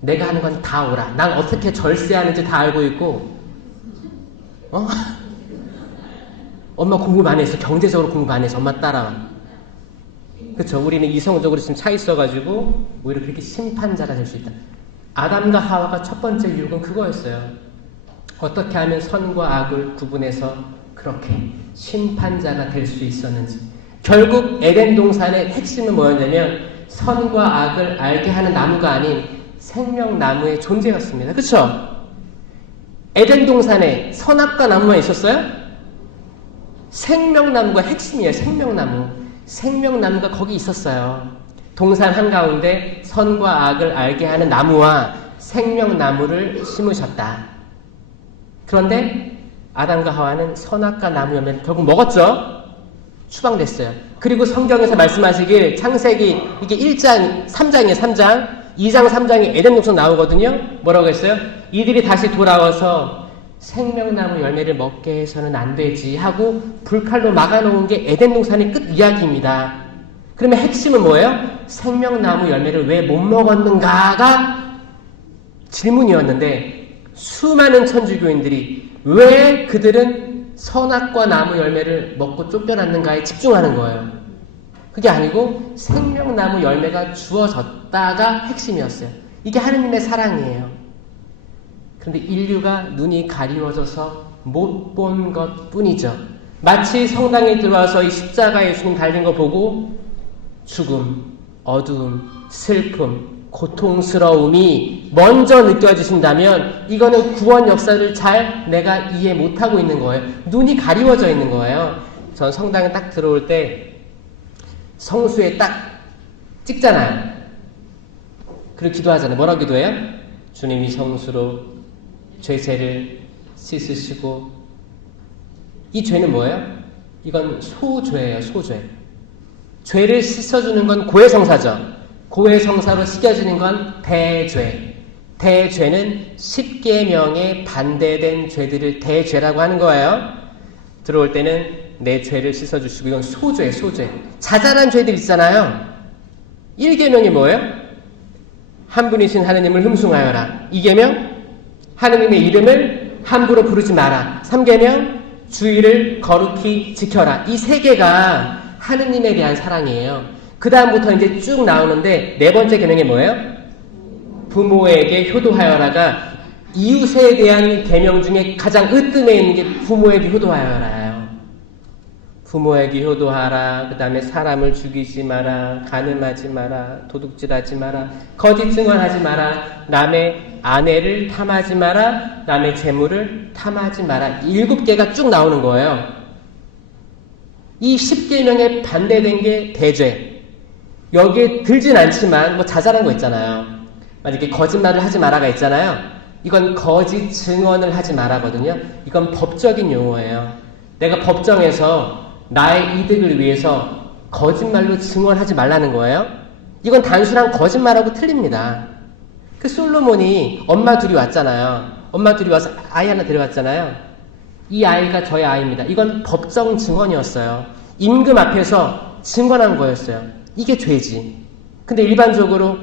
내가 하는 건 다 옳아. 난 어떻게 절세하는지 다 알고 있고 엄마 공부 많이 했어. 경제적으로 공부 많이 했어. 엄마 따라와. 그렇죠. 우리는 이성적으로 지금 차 있어가지고 오히려 그렇게 심판자가 될 수 있다. 아담과 하와가 첫 번째 유혹은 그거였어요. 어떻게 하면 선과 악을 구분해서 그렇게 심판자가 될 수 있었는지. 결국 에덴 동산의 핵심은 뭐였냐면 선과 악을 알게 하는 나무가 아닌 생명나무의 존재였습니다. 그렇죠? 에덴 동산에 선악과 나무가 있었어요? 생명나무가 핵심이에요. 생명나무. 생명나무가 거기 있었어요. 동산 한가운데 선과 악을 알게 하는 나무와 생명나무를 심으셨다. 그런데 아담과 하와는 선악과 나무 열매를 결국 먹었죠. 추방됐어요. 그리고 성경에서 말씀하시길 창세기 이게 1장 3장이에요. 3장 2장 3장에 에덴 동산 나오거든요. 뭐라고 했어요? 이들이 다시 돌아와서 생명나무 열매를 먹게 해서는 안 되지 하고 불칼로 막아놓은 게 에덴 동산의 끝 이야기입니다. 그러면 핵심은 뭐예요? 생명나무 열매를 왜 못 먹었는가가 질문이었는데 수많은 천주교인들이 왜 그들은 선악과 나무 열매를 먹고 쫓겨났는가에 집중하는 거예요. 그게 아니고 생명나무 열매가 주어졌다가 핵심이었어요. 이게 하느님의 사랑이에요. 그런데 인류가 눈이 가리워져서 못 본 것 뿐이죠. 마치 성당에 들어와서 이 십자가에 예수님 달린 거 보고 죽음, 어두움, 슬픔, 고통스러움이 먼저 느껴지신다면 이거는 구원 역사를 잘 내가 이해 못하고 있는 거예요. 눈이 가리워져 있는 거예요. 전 성당에 딱 들어올 때 성수에 딱 찍잖아요. 그리고 기도하잖아요. 뭐라고 기도해요? 주님이 성수로 죄를 씻으시고. 이 죄는 뭐예요? 이건 소죄예요. 소죄. 죄를 씻어주는 건 고해성사죠. 고해성사로 씻겨주는 건 대죄. 대죄는 10계명에 반대된 죄들을 대죄라고 하는 거예요. 들어올 때는 내 죄를 씻어주시고. 이건 소죄, 소죄. 자잘한 죄들 있잖아요. 1계명이 뭐예요? 한 분이신 하느님을 흠숭하여라. 2계명 하느님의 이름을 함부로 부르지 마라. 3계명 주의를 거룩히 지켜라. 이 3개가 하느님에 대한 사랑이에요. 그 다음부터 이제 쭉 나오는데 네 번째 계명이 뭐예요? 부모에게 효도하여라가 이웃에 대한 계명 중에 가장 으뜸에 있는 게 부모에게 효도하여라예요. 부모에게 효도하라. 그 다음에 사람을 죽이지 마라. 간음하지 마라. 도둑질하지 마라. 거짓 증언하지 마라. 남의 아내를 탐하지 마라. 남의 재물을 탐하지 마라. 7개가 쭉 나오는 거예요. 이 10계명에 반대된 게 대죄. 여기에 들진 않지만 뭐 자잘한 거 있잖아요. 만약에 거짓말을 하지 마라가 있잖아요. 이건 거짓 증언을 하지 마라거든요. 이건 법적인 용어예요. 내가 법정에서 나의 이득을 위해서 거짓말로 증언하지 말라는 거예요. 이건 단순한 거짓말하고 틀립니다. 그 솔로몬이 엄마 둘이 왔잖아요. 엄마 둘이 와서 아이 하나 데려왔잖아요. 이 아이가 저의 아이입니다. 이건 법정 증언이었어요. 임금 앞에서 증언한 거였어요. 이게 죄지. 근데 일반적으로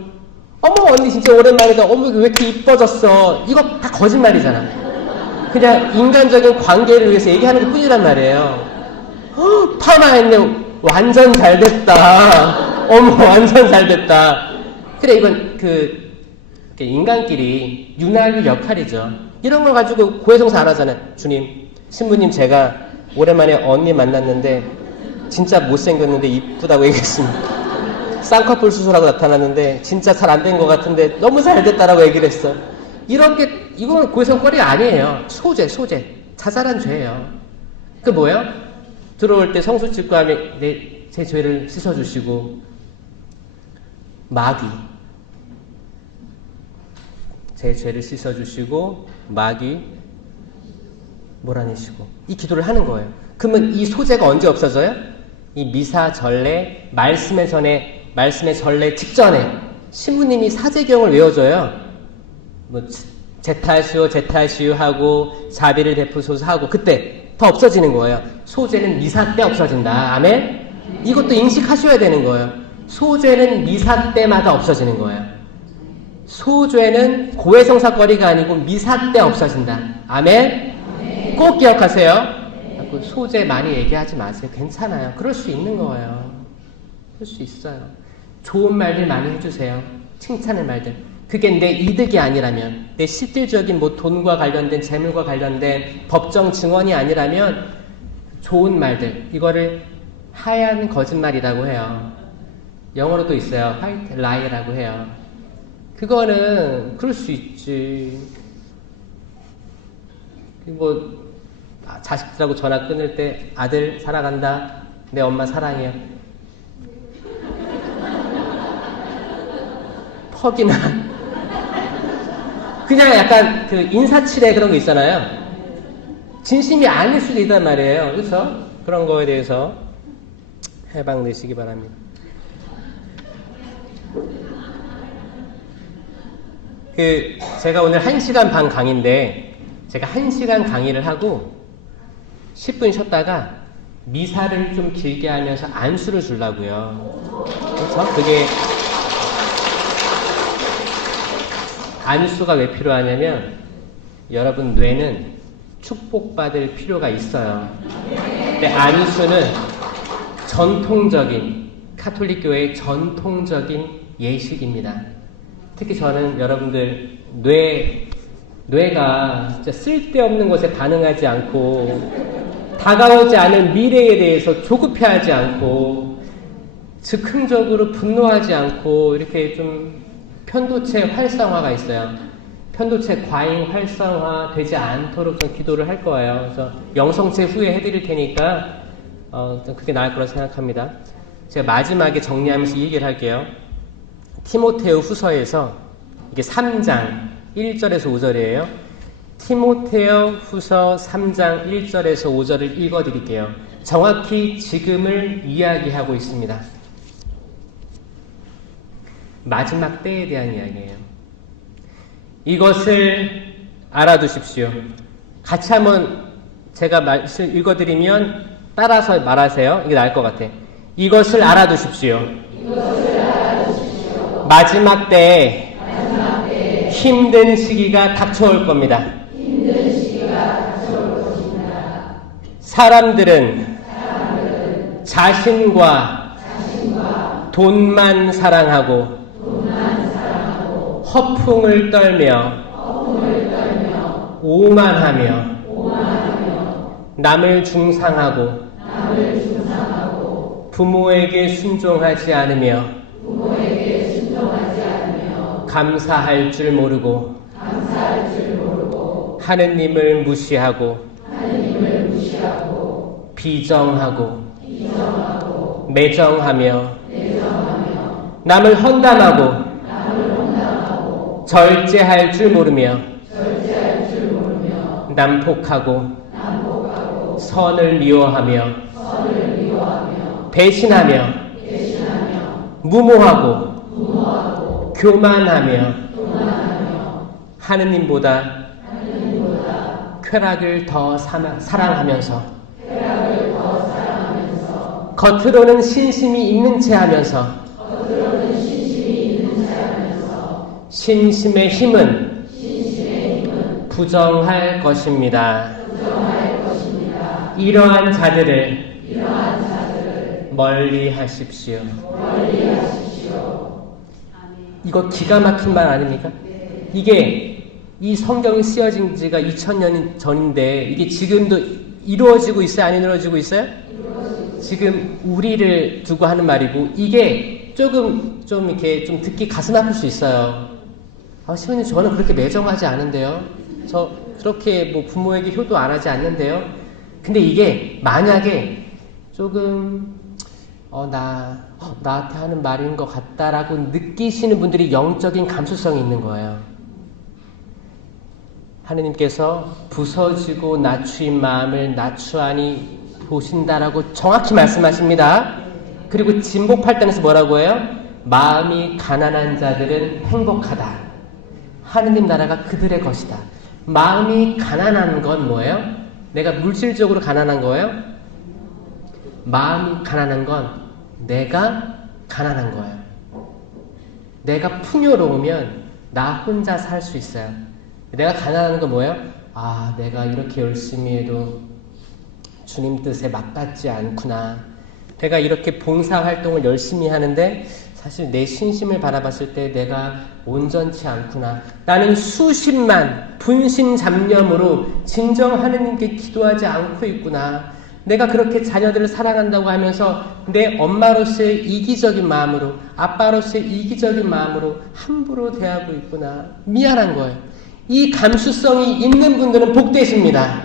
어머 언니 진짜 오랜만이다. 어머 왜 이렇게 이뻐졌어. 이거 다 거짓말이잖아. 그냥 인간적인 관계를 위해서 얘기하는 것 뿐이란 말이에요. 파마했네. 완전 잘됐다. 어머 완전 잘됐다. 그래 이건 인간끼리 윤활유 역할이죠. 이런 걸 가지고 고해성사 안 하잖아요. 주님, 신부님 제가 오랜만에 언니 만났는데 진짜 못생겼는데 이쁘다고 얘기했습니다. 쌍꺼풀 수술하고 나타났는데 진짜 잘 안 된 것 같은데 너무 잘됐다라고 얘기를 했어. 이건 고해성거리가 아니에요. 소재. 자잘한 죄예요. 그 뭐예요? 들어올 때 성수 찍고 하면 제 죄를 씻어주시고 마귀 제 죄를 씻어주시고 마귀 몰아내시고 이 기도를 하는 거예요. 그러면 이 소재가 언제 없어져요? 이 미사 전례 말씀의 전례 직전에 신부님이 사제경을 외워줘요. 뭐 제타시오 하고 자비를 베푸소서 하고 그때 더 없어지는 거예요. 소재는 미사 때 없어진다. 아멘? 이것도 인식하셔야 되는 거예요. 소재는 미사 때마다 없어지는 거예요. 소재는 고해성사거리가 아니고 미사 때 없어진다. 아멘? 꼭 기억하세요. 소재 많이 얘기하지 마세요. 괜찮아요. 그럴 수 있는 거예요. 그럴 수 있어요. 좋은 말들 많이 해주세요. 칭찬의 말들. 그게 내 이득이 아니라면, 내 실질적인 뭐 돈과 관련된, 재물과 관련된 법정 증언이 아니라면 좋은 말들, 이거를 하얀 거짓말이라고 해요. 영어로도 있어요. 화이트 라이라고 해요. 그거는 그럴 수 있지. 뭐 자식들하고 전화 끊을 때 아들 사랑한다. 내 엄마 사랑해요. 퍽이나 그냥 약간 그 인사치레 그런 거 있잖아요. 진심이 아닐 수도 있단 말이에요. 그렇죠? 그런 거에 대해서 해방되시기 바랍니다. 제가 오늘 1시간 반 강의인데 제가 1시간 강의를 하고 10분 쉬었다가 미사를 좀 길게 하면서 안수를 주려고요. 그렇죠? 그게 안수가 왜 필요하냐면 여러분 뇌는 축복받을 필요가 있어요. 근데 안수는 전통적인 카톨릭교회의 전통적인 예식입니다. 특히 저는 여러분들 뇌가 진짜 쓸데없는 것에 반응하지 않고 다가오지 않은 미래에 대해서 조급해하지 않고 즉흥적으로 분노하지 않고 이렇게 좀 편도체 활성화가 있어요. 편도체 과잉 활성화 되지 않도록 좀 기도를 할 거예요. 그래서 영성체 후에 해드릴 테니까 그게 나을 거라 생각합니다. 제가 마지막에 정리하면서 이 얘기를 할게요. 티모테오 후서에서 이게 3장 1절에서 5절이에요. 티모테오 후서 3장 1절에서 5절을 읽어드릴게요. 정확히 지금을 이야기하고 있습니다. 마지막 때에 대한 이야기예요. 이것을 알아두십시오. 같이 한번 제가 말씀 읽어드리면 따라서 말하세요. 이게 나을 것 같아. 이것을 알아두십시오. 마지막 때에 힘든 시기가 닥쳐올 겁니다. 사람들은 자신과 돈만 사랑하고 허풍을 떨며 오만하며 남을 중상하고 부모에게 순종하지 않으며 감사할 줄 모르고 하느님을 무시하고 비정하고 매정하며 남을 험담하고 절제할 줄 모르며 난폭하고 선을 미워하며 배신하며 무모하고 교만하며 하느님보다 쾌락을 더 사랑하면서 겉으로는 신심이 있는 채 하면서 신심의 힘은 부정할 것입니다. 이러한 자들을 멀리 하십시오. 이거 기가 막힌 말 아닙니까? 이게 이 성경이 쓰여진 지가 2000년 전인데 이게 지금도 이루어지고 있어요? 안 이루어지고 있어요? 지금 우리를 두고 하는 말이고 이게 조금 좀 이렇게 좀 듣기 가슴 아플 수 있어요. 시부님 저는 그렇게 매정하지 않은데요. 저 그렇게 뭐 부모에게 효도 안 하지 않는데요. 근데 이게 만약에 조금 나한테 하는 말인 것 같다라고 느끼시는 분들이 영적인 감수성이 있는 거예요. 하느님께서 부서지고 낮추인 마음을 낮추하니 보신다라고 정확히 말씀하십니다. 그리고 진복 8장에서 뭐라고 해요? 마음이 가난한 자들은 행복하다. 하느님 나라가 그들의 것이다. 마음이 가난한 건 뭐예요? 내가 물질적으로 가난한 거예요? 마음이 가난한 건 내가 가난한 거예요. 내가 풍요로우면 나 혼자 살 수 있어요. 내가 가난한 건 뭐예요? 내가 이렇게 열심히 해도 주님 뜻에 맞닿지 않구나. 내가 이렇게 봉사활동을 열심히 하는데 사실 내 신심을 바라봤을 때 내가 온전치 않구나. 나는 수십만 분신잡념으로 진정 하느님께 기도하지 않고 있구나. 내가 그렇게 자녀들을 사랑한다고 하면서 내 엄마로서의 이기적인 마음으로, 아빠로서의 이기적인 마음으로 함부로 대하고 있구나. 미안한 거예요. 이 감수성이 있는 분들은 복되십니다.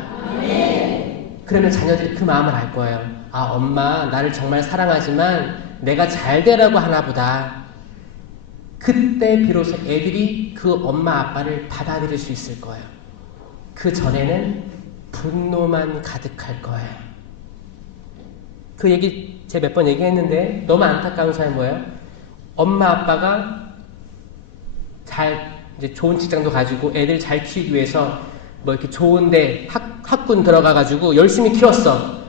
그러면 자녀들이 그 마음을 알 거예요. 엄마 나를 정말 사랑하지만 내가 잘 되라고 하나 보다. 그때 비로소 애들이 그 엄마 아빠를 받아들일 수 있을 거예요. 그 전에는 분노만 가득할 거예요. 그 얘기 제가 몇 번 얘기했는데 너무 안타까운 사람이 뭐예요? 엄마 아빠가 이제 좋은 직장도 가지고 애들 잘 키우기 위해서 뭐 이렇게 좋은데 학군 들어가가지고 열심히 키워서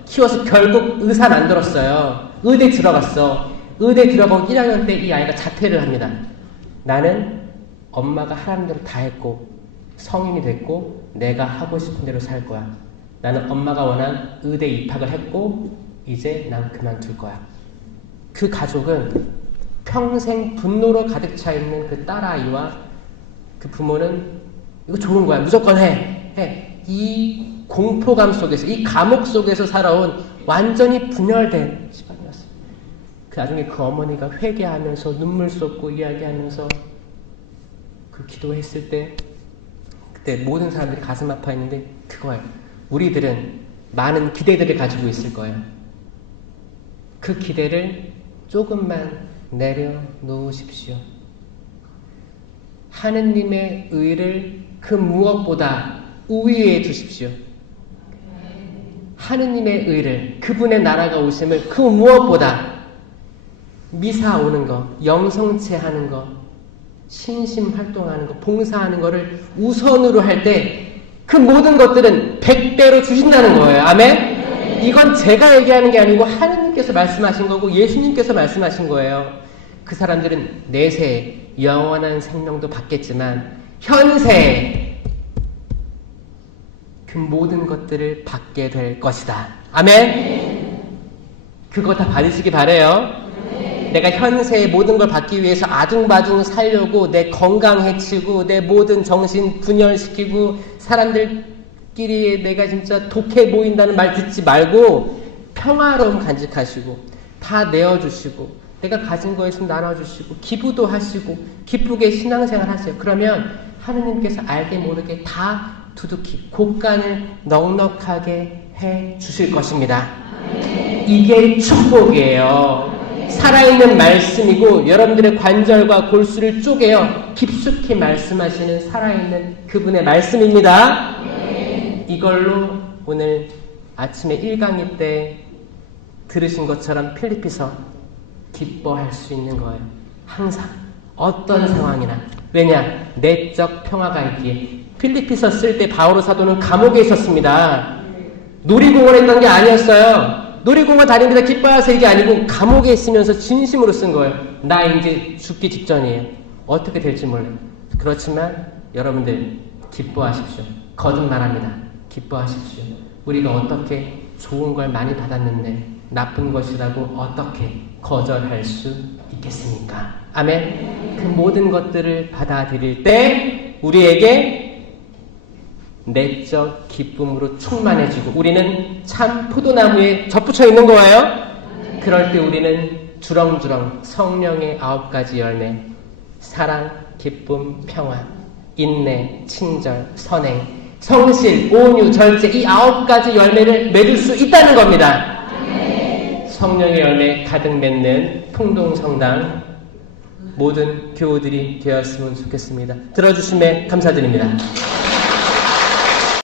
결국 의사 만들었어요. 의대 들어갔어. 의대 들어가고 1학년 때 이 아이가 자퇴를 합니다. 나는 엄마가 하라는 대로 다 했고 성인이 됐고 내가 하고 싶은 대로 살 거야. 나는 엄마가 원한 의대 입학을 했고 이제 난 그만둘 거야. 그 가족은 평생 분노로 가득 차 있는 그 딸아이와 그 부모는 이거 좋은 거야. 무조건 해. 이 공포감 속에서, 이 감옥 속에서 살아온 완전히 분열된 집안이었어요. 그 나중에 그 어머니가 회개하면서 눈물 쏟고 이야기하면서 그 기도했을 때 그때 모든 사람들이 가슴 아파했는데 그거예요. 우리들은 많은 기대들을 가지고 있을 거예요. 그 기대를 조금만 내려놓으십시오. 하느님의 의를 그 무엇보다 우위에 두십시오. 하느님의 의를, 그분의 나라가 오심을 그 무엇보다 미사 오는 거, 영성체 하는 거, 신심 활동하는 거, 봉사하는 거를 우선으로 할 때 그 모든 것들은 100배로 주신다는 거예요. 아멘? 이건 제가 얘기하는 게 아니고 하느님께서 말씀하신 거고 예수님께서 말씀하신 거예요. 그 사람들은 내세 영원한 생명도 받겠지만 현세 그 모든 것들을 받게 될 것이다. 아멘. 그거 다 받으시기 바래요. 내가 현세의 모든 걸 받기 위해서 아둥바둥 살려고 내 건강 해치고 내 모든 정신 분열시키고 사람들끼리 내가 진짜 독해 보인다는 말 듣지 말고 평화로움 간직하시고 다 내어주시고 내가 가진 거 있으면 나눠주시고 기부도 하시고 기쁘게 신앙생활 하세요. 그러면 하느님께서 알게 모르게 다 두둑히 곳간을 넉넉하게 해 주실 것입니다. 이게 축복이에요. 살아있는 말씀이고 여러분들의 관절과 골수를 쪼개어 깊숙이 말씀하시는 살아있는 그분의 말씀입니다. 이걸로 오늘 아침에 1강의 때 들으신 것처럼 필리피서 기뻐할 수 있는 거예요. 항상 어떤 상황이나. 왜냐? 내적 평화가 있기에. 필리피서 쓸 때 바오로 사도는 감옥에 있었습니다. 놀이공원에 있던 게 아니었어요. 놀이공원 다닙니다 기뻐하세요 이게 아니고 감옥에 있으면서 진심으로 쓴 거예요. 나 이제 죽기 직전이에요. 어떻게 될지 몰라요. 그렇지만 여러분들 기뻐하십시오. 거듭말합니다. 기뻐하십시오. 우리가 어떻게 좋은 걸 많이 받았는데 나쁜 것이라고 어떻게 거절할 수 있겠습니까? 아멘. 그 모든 것들을 받아들일 때 우리에게 내적 기쁨으로 충만해지고 우리는 참 포도나무에 접붙여 있는 거예요. 그럴 때 우리는 주렁주렁 성령의 9가지 열매, 사랑, 기쁨, 평화, 인내, 친절, 선행, 성실, 온유, 절제, 이 9가지 열매를 맺을 수 있다는 겁니다. 성령의 열매 가득 맺는 풍동성당 모든 교우들이 되었으면 좋겠습니다. 들어주심에 감사드립니다.